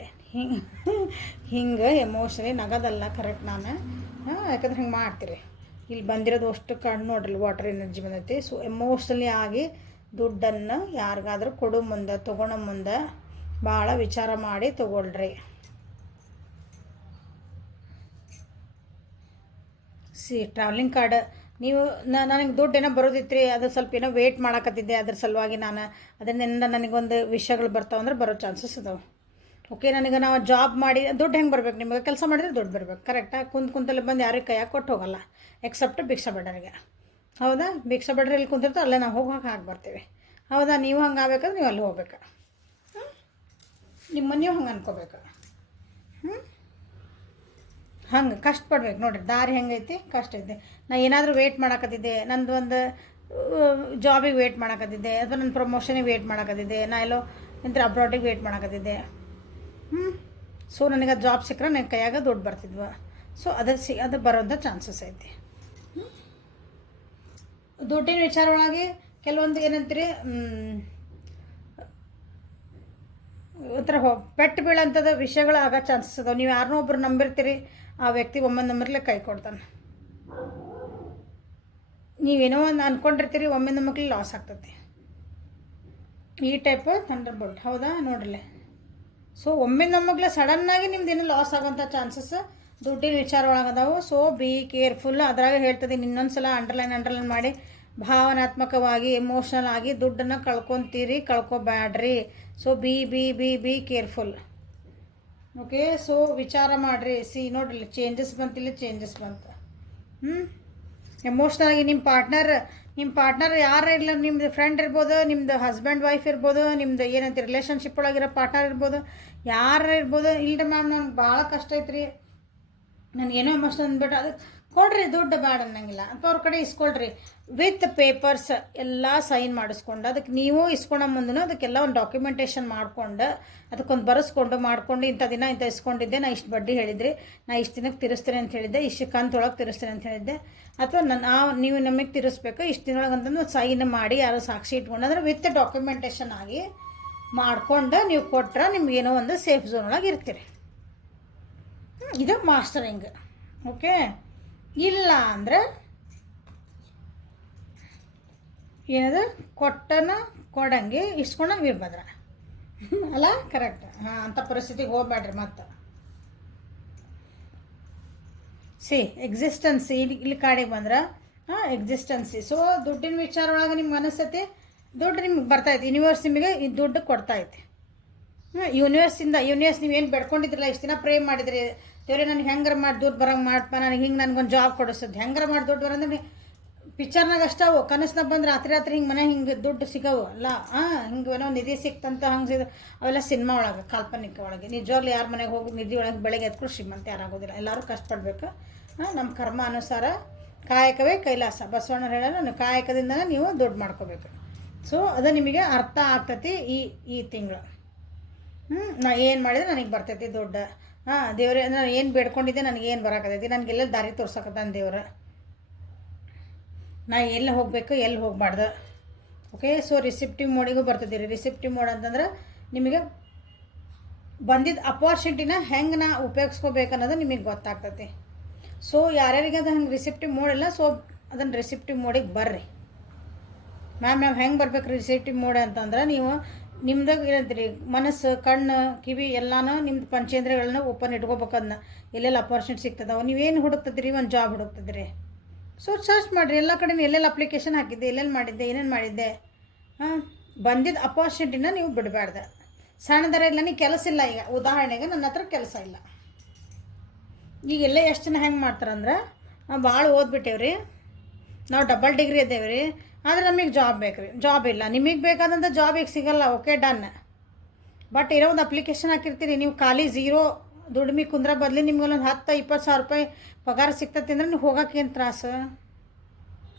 ಹಿಂಗೆ ಎಮೋಷನಲಿ ನಗದಲ್ಲ ಕರೆಕ್ಟ್ ನಾನು. ಯಾಕಂದ್ರೆ ಹಿಂಗೆ ಮಾಡ್ತೀರಿ. ಇಲ್ಲಿ ಬಂದಿರೋದು ಅಷ್ಟು ಕಣ್ಣು ನೋಡ್ರಿ ವಾಟರ್ ಎನರ್ಜಿ ಬಂದೈತಿ. ಸೊ ಎಮೋಷ್ನಲಿ ಆಗಿ ದುಡ್ಡನ್ನು ಯಾರಿಗಾದ್ರೂ ಕೊಡೋ ಮುಂದೆ ತೊಗೊಳೋ ಮುಂದೆ ಭಾಳ ವಿಚಾರ ಮಾಡಿ ತೊಗೊಳ್ರಿ. ಟ್ರಾವೆಲಿಂಗ್ ಕಾರ್ಡ್ ನೀವು ನನಗೆ ದುಡ್ಡು ಏನೋ ಬರೋದಿತ್ತು ರೀ, ಅದು ಸ್ವಲ್ಪ ಏನೋ ವೆಯ್ಟ್ ಮಾಡಕತ್ತಿದ್ದೆ, ಅದ್ರ ಸಲುವಾಗಿ ನಾನು ಅದರಿಂದ ನನಗೊಂದು ವಿಷಯಗಳು ಬರ್ತಾವಂದ್ರೆ ಬರೋ ಚಾನ್ಸಸ್ ಇದಾವೆ. ಓಕೆ, ನನಗೆ ನಾವು ಜಾಬ್ ಮಾಡಿ ದುಡ್ಡು ಹೆಂಗೆ ಬರ್ಬೇಕು, ನಿಮಗೆ ಕೆಲಸ ಮಾಡಿದ್ರೆ ದುಡ್ಡು ಬರ್ಬೇಕು. ಕರೆಕ್ಟಾಗಿ ಕುಂತಲ್ಲಿ ಬಂದು ಯಾರಿಗೆ ಕೈಯಾಗಿ ಕೊಟ್ಟು ಹೋಗಲ್ಲ, ಎಕ್ಸೆಪ್ಟ್ ಭಿಕ್ಷಾ ಬೇಡರಿಗೆ. ಹೌದಾ, ಭಿಕ್ಷಾ ಬೇಡ್ರೆ ಇಲ್ಲಿ ಕುಂತಿರ್ತಾರೆ, ಅಲ್ಲೇ ನಾವು ಹೋಗಿ ಹಾಕಿ ಬರ್ತೀವಿ. ಹೌದಾ, ನೀವು ಹಂಗೆ ಆಗ್ಬೇಕಾದ್ರೆ ನೀವು ಅಲ್ಲಿ ಹೋಗ್ಬೇಕು, ನಿಮ್ಮ ನೀವು ಹಂಗೆ ಅನ್ಕೋಬೇಕು. ಹಂಗೆ ಕಷ್ಟಪಡ್ಬೇಕು ನೋಡಿರಿ. ದಾರಿ ಹೆಂಗೈತಿ, ಕಷ್ಟ ಐತಿ. ನಾ ಏನಾದರೂ ವೆಯ್ಟ್ ಮಾಡಕತ್ತಿದ್ದೆ, ನಂದು ಒಂದು ಜಾಬಿಗೆ ವೆಯ್ಟ್ ಮಾಡಕತ್ತಿದ್ದೆ, ಅಥವಾ ನನ್ನ ಪ್ರಮೋಷನಿಗೆ ವೆಯ್ಟ್ ಮಾಡಕತ್ತಿದ್ದೆ, ನಾ ಎಲ್ಲೋ ಇಂಥ ಅಬ್ರಾಡಿಗೆ ವೆಯ್ಟ್ ಮಾಡಕತ್ತಿದ್ದೆ. ಸೊ ನನಗೆ ಅದು ಜಾಬ್ ಸಿಕ್ಕರೆ ನನ್ನ ಕೈಯಾಗ ದುಡ್ಡು ಬರ್ತಿದ್ವು. ಸೊ ಅದು ಬರೋಂಥ ಚಾನ್ಸಸ್ ಐತಿ. ದುಡ್ಡಿನ ವಿಚಾರ ಒಳಗೆ ಕೆಲವೊಂದು ಏನಂತೀರಿ, ಒಂಥರ ಪೆಟ್ಟು ಬೀಳೋಂಥದ್ದು ವಿಷಯಗಳು ಆಗೋ ಚಾನ್ಸಸ್ ಅದಾವೆ. ನೀವು ಯಾರನ್ನೋ ಒಬ್ರು ನಂಬಿರ್ತೀರಿ, ಆ ವ್ಯಕ್ತಿ ಒಮ್ಮೆ ನಂಬರ್ಲೆ ಕೈ ಕೊಡ್ತಾನೆ. ನೀವೇನೋ ಒಂದು ಅಂದ್ಕೊಂಡಿರ್ತೀರಿ, ಒಮ್ಮೆ ನಮಗೆ ಲಾಸ್ ಆಗ್ತೈತಿ. ಈ ಟೈಪ್ ಥಂಡರ್ ಬೋಲ್ಟ್. ಹೌದಾ, ನೋಡ್ರಲ್ಲೇ. ಸೊ ಒಮ್ಮೆ ನಮಗ್ಲೆ ಸಡನ್ನಾಗಿ ನಿಮ್ದು ಏನೋ ಲಾಸ್ ಆಗೋಂಥ ಚಾನ್ಸಸ್ ದುಡ್ಡಿನ ವಿಚಾರ ಒಳಗದಾವು. So be careful. ಅದ್ರಾಗ ಹೇಳ್ತದೆ, ಇನ್ನೊಂದು ಸಲ ಅಂಡರ್ಲೈನ್ ಮಾಡಿ, ಭಾವನಾತ್ಮಕವಾಗಿ ಎಮೋಷ್ನಲ್ ಆಗಿ ದುಡ್ಡನ್ನು ಕಳ್ಕೊಬ್ಯಾಡ್ರಿ. So be careful. Okay, so ವಿಚಾರ ಮಾಡಿರಿ. ನೋಡ್ರಿ, ಚೇಂಜಸ್ ಬಂತು, ಇಲ್ಲಿ ಚೇಂಜಸ್ ಬಂತು. ಎಮೋಷ್ನಲ್ ಆಗಿ ನಿಮ್ಮ ಪಾರ್ಟ್ನರ್ ಯಾರು ಇಲ್ಲ, ನಿಮ್ಮದು ಫ್ರೆಂಡ್ ಇರ್ಬೋದು, ನಿಮ್ಮದು ಹಸ್ಬೆಂಡ್ ವೈಫ್ ಇರ್ಬೋದು, ನಿಮ್ಮದು ಏನಂತ ರಿಲೇಷನ್ಶಿಪ್ ಒಳಗಿರೋ ಪಾರ್ಟ್ನರ್ ಇರ್ಬೋದು, ಯಾರು ಇರ್ಬೋದು. ಇಲ್ಲರಿ ಮ್ಯಾಮ್, ನನಗೆ ಭಾಳ ಕಷ್ಟ ಐತ್ರಿ, ನನಗೇನೋ ಎಮೋಷ್ನಲ್ ಅಂದ್ಬಿಟ್ಟು ಅದು ಕೊಡ್ರಿ, ದುಡ್ಡು ಬೇಡ ಅನ್ನಂಗಿಲ್ಲ ಅಂತ ಅವ್ರ ಕಡೆ ಇಸ್ಕೊಳ್ರಿ. ವಿತ್ ಪೇಪರ್ಸ್ ಎಲ್ಲ ಸೈನ್ ಮಾಡಿಸ್ಕೊಂಡು, ಅದಕ್ಕೆ ನೀವು ಇಸ್ಕೊಳ್ಳೋ ಮುಂದೂ ಅದಕ್ಕೆಲ್ಲ ಒಂದು ಡಾಕ್ಯುಮೆಂಟೇಷನ್ ಮಾಡ್ಕೊಂಡು, ಅದಕ್ಕೊಂದು ಬರೆಸ್ಕೊಂಡು ಮಾಡ್ಕೊಂಡು, ಇಂಥ ದಿನ ಇಂಥ ಇಸ್ಕೊಂಡಿದ್ದೆ, ನಾ ಇಷ್ಟು ಬಡ್ಡಿ ಹೇಳಿದ್ರಿ, ನಾ ಇಷ್ಟು ದಿನಕ್ಕೆ ತಿರ್ಸ್ತೇನೆ ಅಂತ ಹೇಳಿದ್ದೆ, ಇಷ್ಟು ಕಂತೊಳಗೆ ತಿರ್ಸ್ತೇನೆ ಅಂತ ಹೇಳಿದ್ದೆ, ಅಥವಾ ನೀವು ನಮಗೆ ತಿರ್ಸ್ಬೇಕು ಇಷ್ಟು ದಿನೊಳಗೆ ಅಂತಂದು ಸೈನ್ ಮಾಡಿ ಯಾರೋ ಸಾಕ್ಷಿ ಇಟ್ಕೊಂಡು, ಅಂದರೆ ವಿತ್ ಡಾಕ್ಯುಮೆಂಟೇಷನ್ ಆಗಿ ಮಾಡ್ಕೊಂಡು ನೀವು ಕೊಟ್ರೆ ನಿಮಗೇನೋ ಒಂದು ಸೇಫ್ ಝೋನ್ ಒಳಗೆ ಇರ್ತೀರಿ. ಇದು ಮಾಸ್ಟರಿಂಗ್. ಓಕೆ, ಇಲ್ಲ ಅಂದರೆ ಏನದು ಕೊಡಂಗೆ ಇಸ್ಕೊಂಡಂಗೆ ವೀರಭದ್ರ ಅಲ್ಲ, ಕರೆಕ್ಟ್. ಅಂಥ ಪರಿಸ್ಥಿತಿಗೆ ಹೋಗ್ಬೇಡ್ರಿ. ಮತ್ತು ಎಕ್ಸಿಸ್ಟೆನ್ಸಿ ಇಲ್ಲಿ ಕಾಡಿಗೆ ಬಂದ್ರೆ ಎಕ್ಸಿಸ್ಟೆನ್ಸಿ. ಸೊ ದುಡ್ಡಿನ ವಿಚಾರ ಒಳಗೆ ನಿಮ್ಗೆ ಅನಿಸ್ತೈತಿ, ದುಡ್ಡು ನಿಮ್ಗೆ ಬರ್ತೈತಿ, ಯೂನಿವರ್ಸ್ ನಿಮಗೆ ಈ ದುಡ್ಡು ಕೊಡ್ತಾಯಿತಿ. ಯೂನಿವರ್ಸ್ ನೀವೇನು ಬೆಡ್ಕೊಂಡಿದ್ರಲ್ಲ, ಇಷ್ಟು ದಿನ ಪ್ರೇ ಮಾಡಿದ್ರಿ, ದೇವ್ರೆ ನನಗೆ ಹೆಂಗಾರ ಮಾಡಿ ದುಡ್ಡು ಬರೋಂಗೆ ಮಾಡಪ್ಪ, ನನಗೊಂದು ಜಾಬ್ ಕೊಡಿಸೋದು, ಹೆಂಗಾರ ಮಾಡಿ ದುಡ್ಡು ಬರೋಂದ್ರೆ ಪಿಕ್ಚರ್ನಾಗ ಅಷ್ಟವು. ಕನಸ್ನಾಗ ಬಂದು ರಾತ್ರಿ ಹಿಂಗೆ ಮನೆ ಹಿಂಗೆ ದುಡ್ಡು ಸಿಗವು ಅಲ್ಲ, ಹಿಂಗೆ ಏನೋ ನಿಧಿ ಸಿಕ್ತಂತ ಹಂಗೆ ಅವೆಲ್ಲ ಸಿನಿಮಾ ಒಳಗೆ, ಕಾಲ್ಪನಿಕ ಒಳಗೆ. ನಿಜವಾಗ್ಲೂ ಯಾರ ಮನೆಗೆ ಹೋಗಿ ನಿಧಿ ಒಳಗೆ ಬೆಳಗ್ಗೆ ಎತ್ಕೊಂಡು ಶ್ರೀಮಂತ ಯಾರಾಗೋದಿಲ್ಲ. ಎಲ್ಲರೂ ಕಷ್ಟಪಡಬೇಕು. ನಮ್ಮ ಕರ್ಮ ಅನುಸಾರ ಕಾಯಕವೇ ಕೈಲಾಸ. ಬಸವಣ್ಣ ಹೇಳೋಣ, ಕಾಯಕದಿಂದನೇ ನೀವು ದುಡ್ಡು ಮಾಡ್ಕೋಬೇಕು. ಸೊ ಅದು ನಿಮಗೆ ಅರ್ಥ ಆಗ್ತೈತಿ ಈ ತಿಂಗಳು. ನಾ ಏನು ಮಾಡಿದ್ರೆ ನನಗೆ ಬರ್ತೈತಿ ದುಡ್ಡು. ದೇವ್ರೆ, ನಾನು ಏನು ಬೇಡ್ಕೊಂಡಿದ್ದೆ ನನಗೇನು ಬರೋಕತ್ತೈತಿ, ನನಗೆಲ್ಲ ದಾರಿ ತೋರ್ಸಕತ್ತಾನ ದೇವ್ರು, ನಾ ಎಲ್ಲಿ ಹೋಗಬೇಕು ಎಲ್ಲಿ ಹೋಗಬಾರ್ದು. ಓಕೆ, ಸೊ ರಿಸಿಪ್ಟಿವ್ ಮೋಡಿಗೂ ಬರ್ತೈತಿ. ರಿಸಿಪ್ಟಿವ್ ಮೋಡ್ ಅಂತಂದ್ರೆ ನಿಮಗೆ ಬಂದಿದ್ದ ಅಪಾರ್ಚುನಿಟಿನ ಹೆಂಗೆ ನಾ ಉಪಯೋಗಿಸ್ಕೋಬೇಕು ಅನ್ನೋದು ನಿಮಗೆ ಗೊತ್ತಾಗ್ತೈತಿ. ಸೊ ಯಾರ್ಯಾರಿಗೆ ಅದು ಹಂಗೆ ರಿಸಿಪ್ಟಿವ್ ಮೋಡ್ ಇಲ್ಲ, ಸೊ ಅದನ್ನು ರಿಸಿಪ್ಟಿವ್ ಮೋಡಿಗೆ ಬರ್ರಿ. ಮ್ಯಾಮ್ ನಾವು ಹೆಂಗೆ ಬರ್ಬೇಕು ರಿಸಿಪ್ಟಿವ್ ಮೋಡ್ ಅಂತಂದ್ರೆ, ನೀವು ನಿಮ್ದಾಗ ಏನಂತೀರಿ, ಮನಸ್ಸು, ಕಣ್ಣು, ಕಿವಿ ಎಲ್ಲನೂ ನಿಮ್ದು ಪಂಚೇಂದ್ರಿಯಗಳನ್ನ ಓಪನ್ ಇಟ್ಕೋಬೇಕು. ಅದನ್ನ ಎಲ್ಲೆಲ್ಲಿ ಅಪಾರ್ಚುನಿಟಿ ಸಿಗ್ತದವ, ನೀವೇನು ಹುಡುಕ್ತದ್ರಿ, ಒಂದು ಜಾಬ್ ಹುಡುಕ್ತದ್ರಿ. ಸೊ ಸರ್ಚ್ ಮಾಡಿರಿ ಎಲ್ಲ ಕಡೆ, ಎಲ್ಲೆಲ್ಲಿ ಅಪ್ಲಿಕೇಶನ್ ಹಾಕಿದ್ದೆ, ಎಲ್ಲೆಲ್ಲಿ ಮಾಡಿದ್ದೆ, ಏನೇನು ಮಾಡಿದ್ದೆ. ಬಂದಿದ್ದ ಅಪಾರ್ಚುನಿಟಿನ ನೀವು ಬಿಡಬಾರ್ದು. ಸಣ್ಣದರ ಇಲ್ಲ, ನೀ ಕೆಲಸ ಇಲ್ಲ. ಈಗ ಉದಾಹರಣೆಗೆ ನನ್ನ ಹತ್ರ ಕೆಲಸ ಇಲ್ಲ. ಈಗೆಲ್ಲ ಎಷ್ಟು ಜನ ಹೆಂಗೆ ಮಾಡ್ತಾರಂದ್ರೆ, ನಾವು ಭಾಳ ಓದ್ಬಿಟ್ಟೇವ್ರಿ, ನಾವು ಡಬಲ್ ಡಿಗ್ರಿ ಇದ್ದೇವೆ ರೀ, ಆದರೆ ನಮಗೆ ಜಾಬ್ ಬೇಕು ರೀ. ಜಾಬ್ ಇಲ್ಲ, ನಿಮಗೆ ಬೇಕಾದಂಥ ಜಾಬ್ ಈಗ ಸಿಗಲ್ಲ. Okay, done. ಬಟ್ ಇರೋ ಒಂದು ಅಪ್ಲಿಕೇಶನ್ ಹಾಕಿರ್ತೀರಿ, ನೀವು ಖಾಲಿ ಝೀರೋ ದುಡಿಮೆ ಕುಂದ್ರ ಬದಲಿ ನಿಮ್ಗೊಂದು 10-20 ಸಾವಿರ ರೂಪಾಯಿ ಪಗಾರ ಸಿಗ್ತತಿ ಅಂದ್ರೆ ನೀವು ಹೋಗೋಕ್ಕೇನು ತ್ರಾಸು?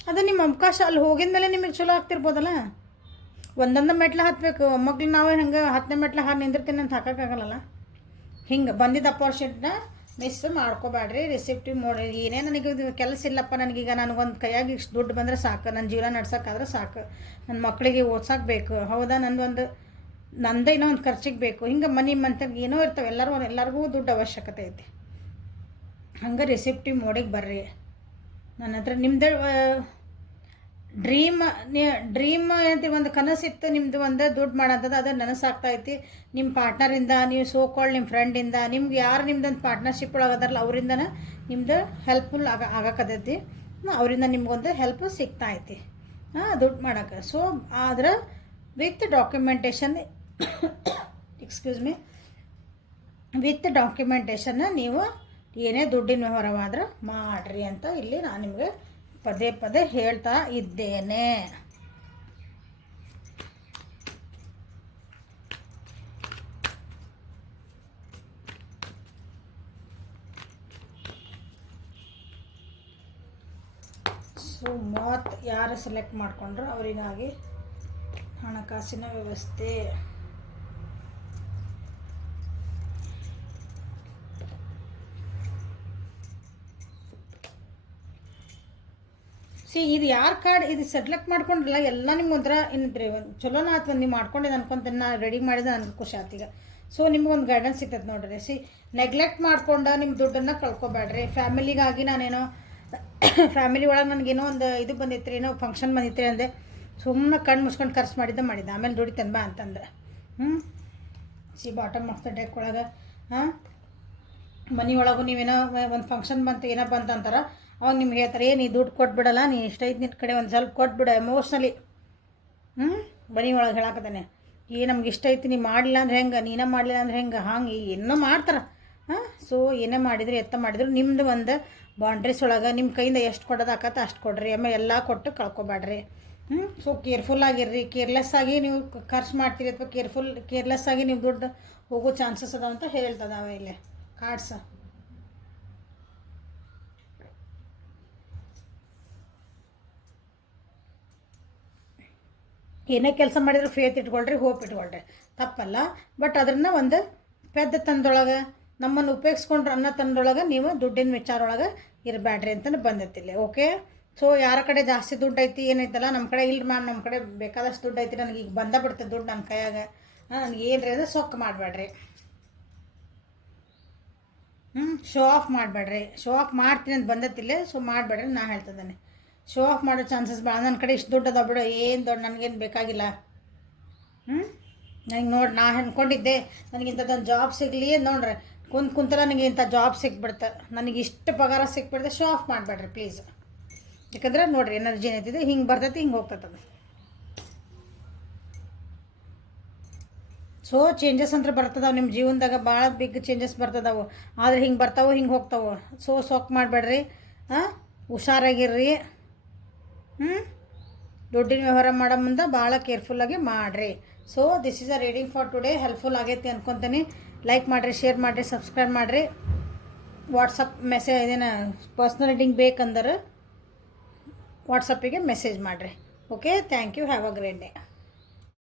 ಅದು ನಿಮ್ಮ ಅವಕಾಶ. ಅಲ್ಲಿ ಹೋಗಿದ ಮೇಲೆ ನಿಮಗೆ ಚಲೋ ಆಗ್ತಿರ್ಬೋದಲ್ಲ. ಒಂದೊಂದು ಮೆಟ್ಲು ಹತ್ತಬೇಕು. ಮಕ್ಳು ನಾವು ಹೆಂಗೆ 10ನೇ ಮೆಟ್ಲು ಹಾಕಿ ನಿಂದಿರ್ತೀನಿ ಅಂತ ಹಾಕೋಕ್ಕಾಗಲ್ಲ. ಹಿಂಗೆ ಬಂದಿದ್ದ ಅಪಾರ್ಚುನಿಟಿನ ಮಿಸ್ ಮಾಡ್ಕೋಬೇಡ್ರಿ. ರಿಸಿಪ್ಟಿವ್ ನೋಡಿ, ಏನೇ ನನಗೆ ಕೆಲಸ ಇಲ್ಲಪ್ಪ, ನನಗೀಗ ನನಗೊಂದು ಕೈಯಾಗಿ ಇಷ್ಟು ದುಡ್ಡು ಬಂದರೆ ಸಾಕು, ನನ್ನ ಜೀವನ ನಡ್ಸೋಕ್ಕಾದ್ರೆ ಸಾಕು, ನನ್ನ ಮಕ್ಕಳಿಗೆ ಓದ್ಸೋಕೆ ಬೇಕು, ಹೌದಾ, ನಂದೇ ಏನೋ ಒಂದು ಖರ್ಚಿಗೆ ಬೇಕು, ಹಿಂಗೆ ಮನಿ ಮಂತ್ಗೆ ಏನೋ ಇರ್ತವೆ. ಎಲ್ಲರಿಗೂ ದುಡ್ಡು ಅವಶ್ಯಕತೆ ಐತಿ. ಹಂಗೆ ರಿಸಿಪ್ಟಿವ್ ಮೋಡಿಗೆ ಬರ್ರಿ. ನನ್ನ ಹತ್ರ ನಿಮ್ಮದು ಡ್ರೀಮ್ ಏನಂತೀವಿ, ಒಂದು ಕನಸಿತ್ತು ನಿಮ್ಮದು, ಒಂದು ದುಡ್ಡು ಮಾಡೋಂಥದ್ದು, ಅದು ನನಸಾಗ್ತಾಯಿತಿ. ನಿಮ್ಮ ಪಾರ್ಟ್ನರಿಂದ, ನೀವು ಸೋಕಾಲ್ಡ್ ನಿಮ್ಮ ಫ್ರೆಂಡಿಂದ, ನಿಮ್ಗೆ ಯಾರು ನಿಮ್ದೊಂದು ಪಾರ್ಟ್ನರ್ಶಿಪ್ ಒಳಗದಾರಲ್ಲ ಅವರಿಂದನ ನಿಮ್ಮದು ಹೆಲ್ಪ್ಫುಲ್ ಆಗಕ್ಕತ್ತೈತಿ. ಅವರಿಂದ ನಿಮ್ಗೊಂದು ಹೆಲ್ಪ್ ಸಿಗ್ತಾಯಿತಿ ದುಡ್ಡು ಮಾಡೋಕ್ಕೆ. ಸೊ ಆದ್ರೆ with documentation excuse me, with ಡಾಕ್ಯುಮೆಂಟೇಷನ್ನ ನೀವು ಏನೇ ದುಡ್ಡಿನ ವ್ಯವಹಾರವಾದ್ರೆ ಮಾಡಿರಿ ಅಂತ ಇಲ್ಲಿ ನಾನು ನಿಮಗೆ ಪದೇ ಪದೇ ಹೇಳ್ತಾ ಇದ್ದೇನೆ. ಸೊ ಮತ್ತು ಯಾರು ಸೆಲೆಕ್ಟ್ ಮಾಡಿಕೊಂಡ್ರು ಅವರಿಗಾಗಿ ಹಣಕಾಸಿನ ವ್ಯವಸ್ಥೆ. ಇದು ಯಾರ ಕಾರ್ಡ್ ಇದು ಸೆಲೆಕ್ಟ್ ಮಾಡ್ಕೊಂಡ್ರಲ್ಲ ಎಲ್ಲ ನಿಮ್ಗೆ ಒಂಥರ ಏನಿದ್ರಿ ಚಲೋನ ಆಯ್ತು, ಒಂದು ನೀವು ಮಾಡ್ಕೊಂಡಿದ್ದು ಅನ್ಕೊಂತೀನಿ. ನಾನು ರೆಡಿ ಮಾಡಿದ ನನಗೆ ಖುಷಿ ಆಯ್ತು ಈಗ. ಸೊ ನಿಮ್ಗೊಂದು ಗೈಡೆನ್ಸ್ ಸಿಗ್ತೈತೆ ನೋಡ್ರಿ. ನೆಗ್ಲೆಕ್ಟ್ ಮಾಡ್ಕೊಂಡು ನಿಮ್ಮ ದುಡ್ಡನ್ನು ಕಳ್ಕೊಬೇಡ್ರಿ. ಫ್ಯಾಮಿಲಿಗಾಗಿ ನಾನೇನೋ ಫ್ಯಾಮಿಲಿ ಒಳಗೆ ನನಗೇನೋ ಒಂದು ಇದು ಬಂದಿತ್ತು ರೀ, ಏನೋ ಫಂಕ್ಷನ್ ಬಂದಿತ್ತು ರೀ ಅಂದೆ, ಸುಮ್ಮನೆ ಕಣ್ಣು ಮುಚ್ಕೊಂಡು ಖರ್ಚು ಮಾಡಿದ್ದೆ ಆಮೇಲೆ ದುಡಿತೇನೆ ಬಾ ಅಂತಂದ್ರೆ. ಬಾಟಮ್ ಆಫ್ ದ ಡೆಕ್ ಒಳಗೆ ಮನೆ ಒಳಗೂ ನೀವೇನೋ ಒಂದು ಫಂಕ್ಷನ್ ಬಂತು ಏನೋ ಬಂತು ಅಂತಾರೆ, ಅವಾಗ ನಿಮ್ಗೆ ಹೇಳ್ತಾರೆ, ನೀ ದುಡ್ಡು ಕೊಟ್ಬಿಡಲ್ಲ, ನೀ ಇಷ್ಟೈತೆ ನಿನ್ನ ಕಡೆ ಒಂದು ಸ್ವಲ್ಪ ಕೊಟ್ಬಿಡ ಎಮೋಷ್ನಲಿ. ಮನೆ ಒಳಗೆ ಹೇಳಾಕತ್ತಾನೆ, ನಮ್ಗೆ ಇಷ್ಟ ಐತಿ, ನೀ ಮಾಡಲಿಲ್ಲ ಅಂದ್ರೆ ಹೆಂಗೆ, ನೀನೇ ಮಾಡಲಿಲ್ಲ ಅಂದ್ರೆ ಹೆಂಗೆ, ಹಂಗೆ ಏನೋ ಮಾಡ್ತಾರೆ. ಸೊ ಏನೇ ಮಾಡಿದ್ರು ಎತ್ತ ಮಾಡಿದ್ರು ನಿಮ್ಮದು ಒಂದು ಬೌಂಡ್ರೀಸ್ ಒಳಗೆ ನಿಮ್ಮ ಕೈಯಿಂದ ಎಷ್ಟು ಕೊಡೋದಾಕತ್ತೆ ಅಷ್ಟು ಕೊಡ್ರಿ. ಆಮೇಲೆ ಎಲ್ಲ ಕೊಟ್ಟು ಕಳ್ಕೊಬೇಡ್ರಿ. ಸೊ ಕೇರ್ಫುಲ್ಲಾಗಿರ್ರಿ. ಕೇರ್ಲೆಸ್ಸಾಗಿ ನೀವು ಖರ್ಚು ಮಾಡ್ತೀರಿ ಅಥವಾ ಕೇರ್ಲೆಸ್ಸಾಗಿ ನೀವು ದುಡ್ಡು ಹೋಗೋ ಚಾನ್ಸಸ್ ಅದಾವ ಅಂತ ಹೇಳ್ತದಾವೆ ಇಲ್ಲಿ ಕಾರ್ಡ್ಸ್. ಏನೇ ಕೆಲಸ ಮಾಡಿದ್ರು ಫೇತ್ ಇಟ್ಕೊಳ್ರಿ, ಹೋಪ್ ಇಟ್ಕೊಳ್ರಿ, ತಪ್ಪಲ್ಲ. ಬಟ್ ಅದನ್ನು ಒಂದು ಪೆದ್ದ ತಂದೊಳಗೆ ನಮ್ಮನ್ನು ಉಪಯೋಗಿಸ್ಕೊಂಡ್ರೆ ಅನ್ನೋ ತಂದೊಳಗೆ ನೀವು ದುಡ್ಡಿನ ವಿಚಾರ ಒಳಗೆ ಇರಬೇಡ್ರಿ ಅಂತಲೇ ಬಂದೈತಿಲ್ಲ. ಓಕೆ, ಸೊ ಯಾರ ಕಡೆ ಜಾಸ್ತಿ ದುಡ್ಡು ಐತಿ ಏನೈತಲ್ಲ, ನಮ್ಮ ಕಡೆ ಇಲ್ರಿ ಮ್ಯಾಮ್, ನಮ್ಮ ಕಡೆ ಬೇಕಾದಷ್ಟು ದುಡ್ಡು ಐತಿ, ನನಗೆ ಈಗ ಬಿಡ್ತದೆ ದುಡ್ಡು ನನ್ನ ಕೈಯಾಗ, ನನಗೆ ಏನ್ರಿ ಅಂದರೆ ಸೊಕ್ಕ ಮಾಡಬೇಡ್ರಿ. ಶೋ ಆಫ್ ಮಾಡಬೇಡ್ರಿ. ಶೋ ಆಫ್ ಮಾಡ್ತೀನಿ ಅಂತ ಬಂದತ್ತಿಲ್ಲ, ಸೊ ಮಾಡಬೇಡ್ರಿ. ನಾ ಹೇಳ್ತಿದ್ದಾನೆ ಶೋ ಆಫ್ ಮಾಡೋ ಚಾನ್ಸಸ್ ಭಾಳ. ನನ್ನ ಕಡೆ ಇಷ್ಟು ದುಡ್ಡು ಅದ ಬಿಡು, ಏನು ದೊಡ್ಡ ನನಗೇನು ಬೇಕಾಗಿಲ್ಲ. ನನಗೆ ನೋಡಿ, ನಾ ಅಂದ್ಕೊಂಡಿದ್ದೆ ನನಗಿಂಥದ್ದೊಂದು ಜಾಬ್ ಸಿಗಲಿ ನೋಡ್ರಿ, ಕುಂತಲ್ಲ ನನಗೆ ಇಂಥ ಜಾಬ್ ಸಿಕ್ಬಿಡ್ತೆ, ನನಗೆ ಇಷ್ಟು ಪಗಾರ ಸಿಕ್ಬಿಡ್ತೆ. ಶೋ ಆಫ್ ಮಾಡಬೇಡ್ರಿ ಪ್ಲೀಸ್. ಯಾಕಂದ್ರೆ ನೋಡಿರಿ ಎನರ್ಜಿ ಏನೈತಿದೆ, ಹಿಂಗೆ ಬರ್ತೈತಿ, ಹಿಂಗೆ ಹೋಗ್ತದೆ. ಸೊ ಚೇಂಜಸ್ ಅಂತ ಬರ್ತದಾವೆ ನಿಮ್ಮ ಜೀವನದಾಗ, ಭಾಳ ಬಿಗ್ ಚೇಂಜಸ್ ಬರ್ತದಾವೆ. ಆದರೆ ಹಿಂಗೆ ಬರ್ತಾವೆ, ಹಿಂಗೆ ಹೋಗ್ತಾವೆ. ಸೊ ಸೋಕ್ ಮಾಡಬೇಡ್ರಿ, ಹುಷಾರಾಗಿರ್ರಿ. ದುಡ್ಡಿನ ವ್ಯವಹಾರ ಮಾಡೋ ಮುಂದೆ ಭಾಳ ಕೇರ್ಫುಲ್ಲಾಗಿ ಮಾಡಿರಿ. So this is a reading for today. Helpful ಆಗೈತಿ ಅನ್ಕೊತೀನಿ. ಲೈಕ್ ಮಾಡಿರಿ, ಶೇರ್ ಮಾಡಿರಿ, ಸಬ್ಸ್ಕ್ರೈಬ್ ಮಾಡಿರಿ. ವಾಟ್ಸಪ್ ಮೆಸೇಜ್ ಇದೇನು ಪರ್ಸ್ನಲ್ ರೀಡಿಂಗ್ ಬೇಕಂದ್ರೆ ವಾಟ್ಸಪ್ಪಿಗೆ ಮೆಸೇಜ್ ಮಾಡಿರಿ. Okay, thank you. Have a great day.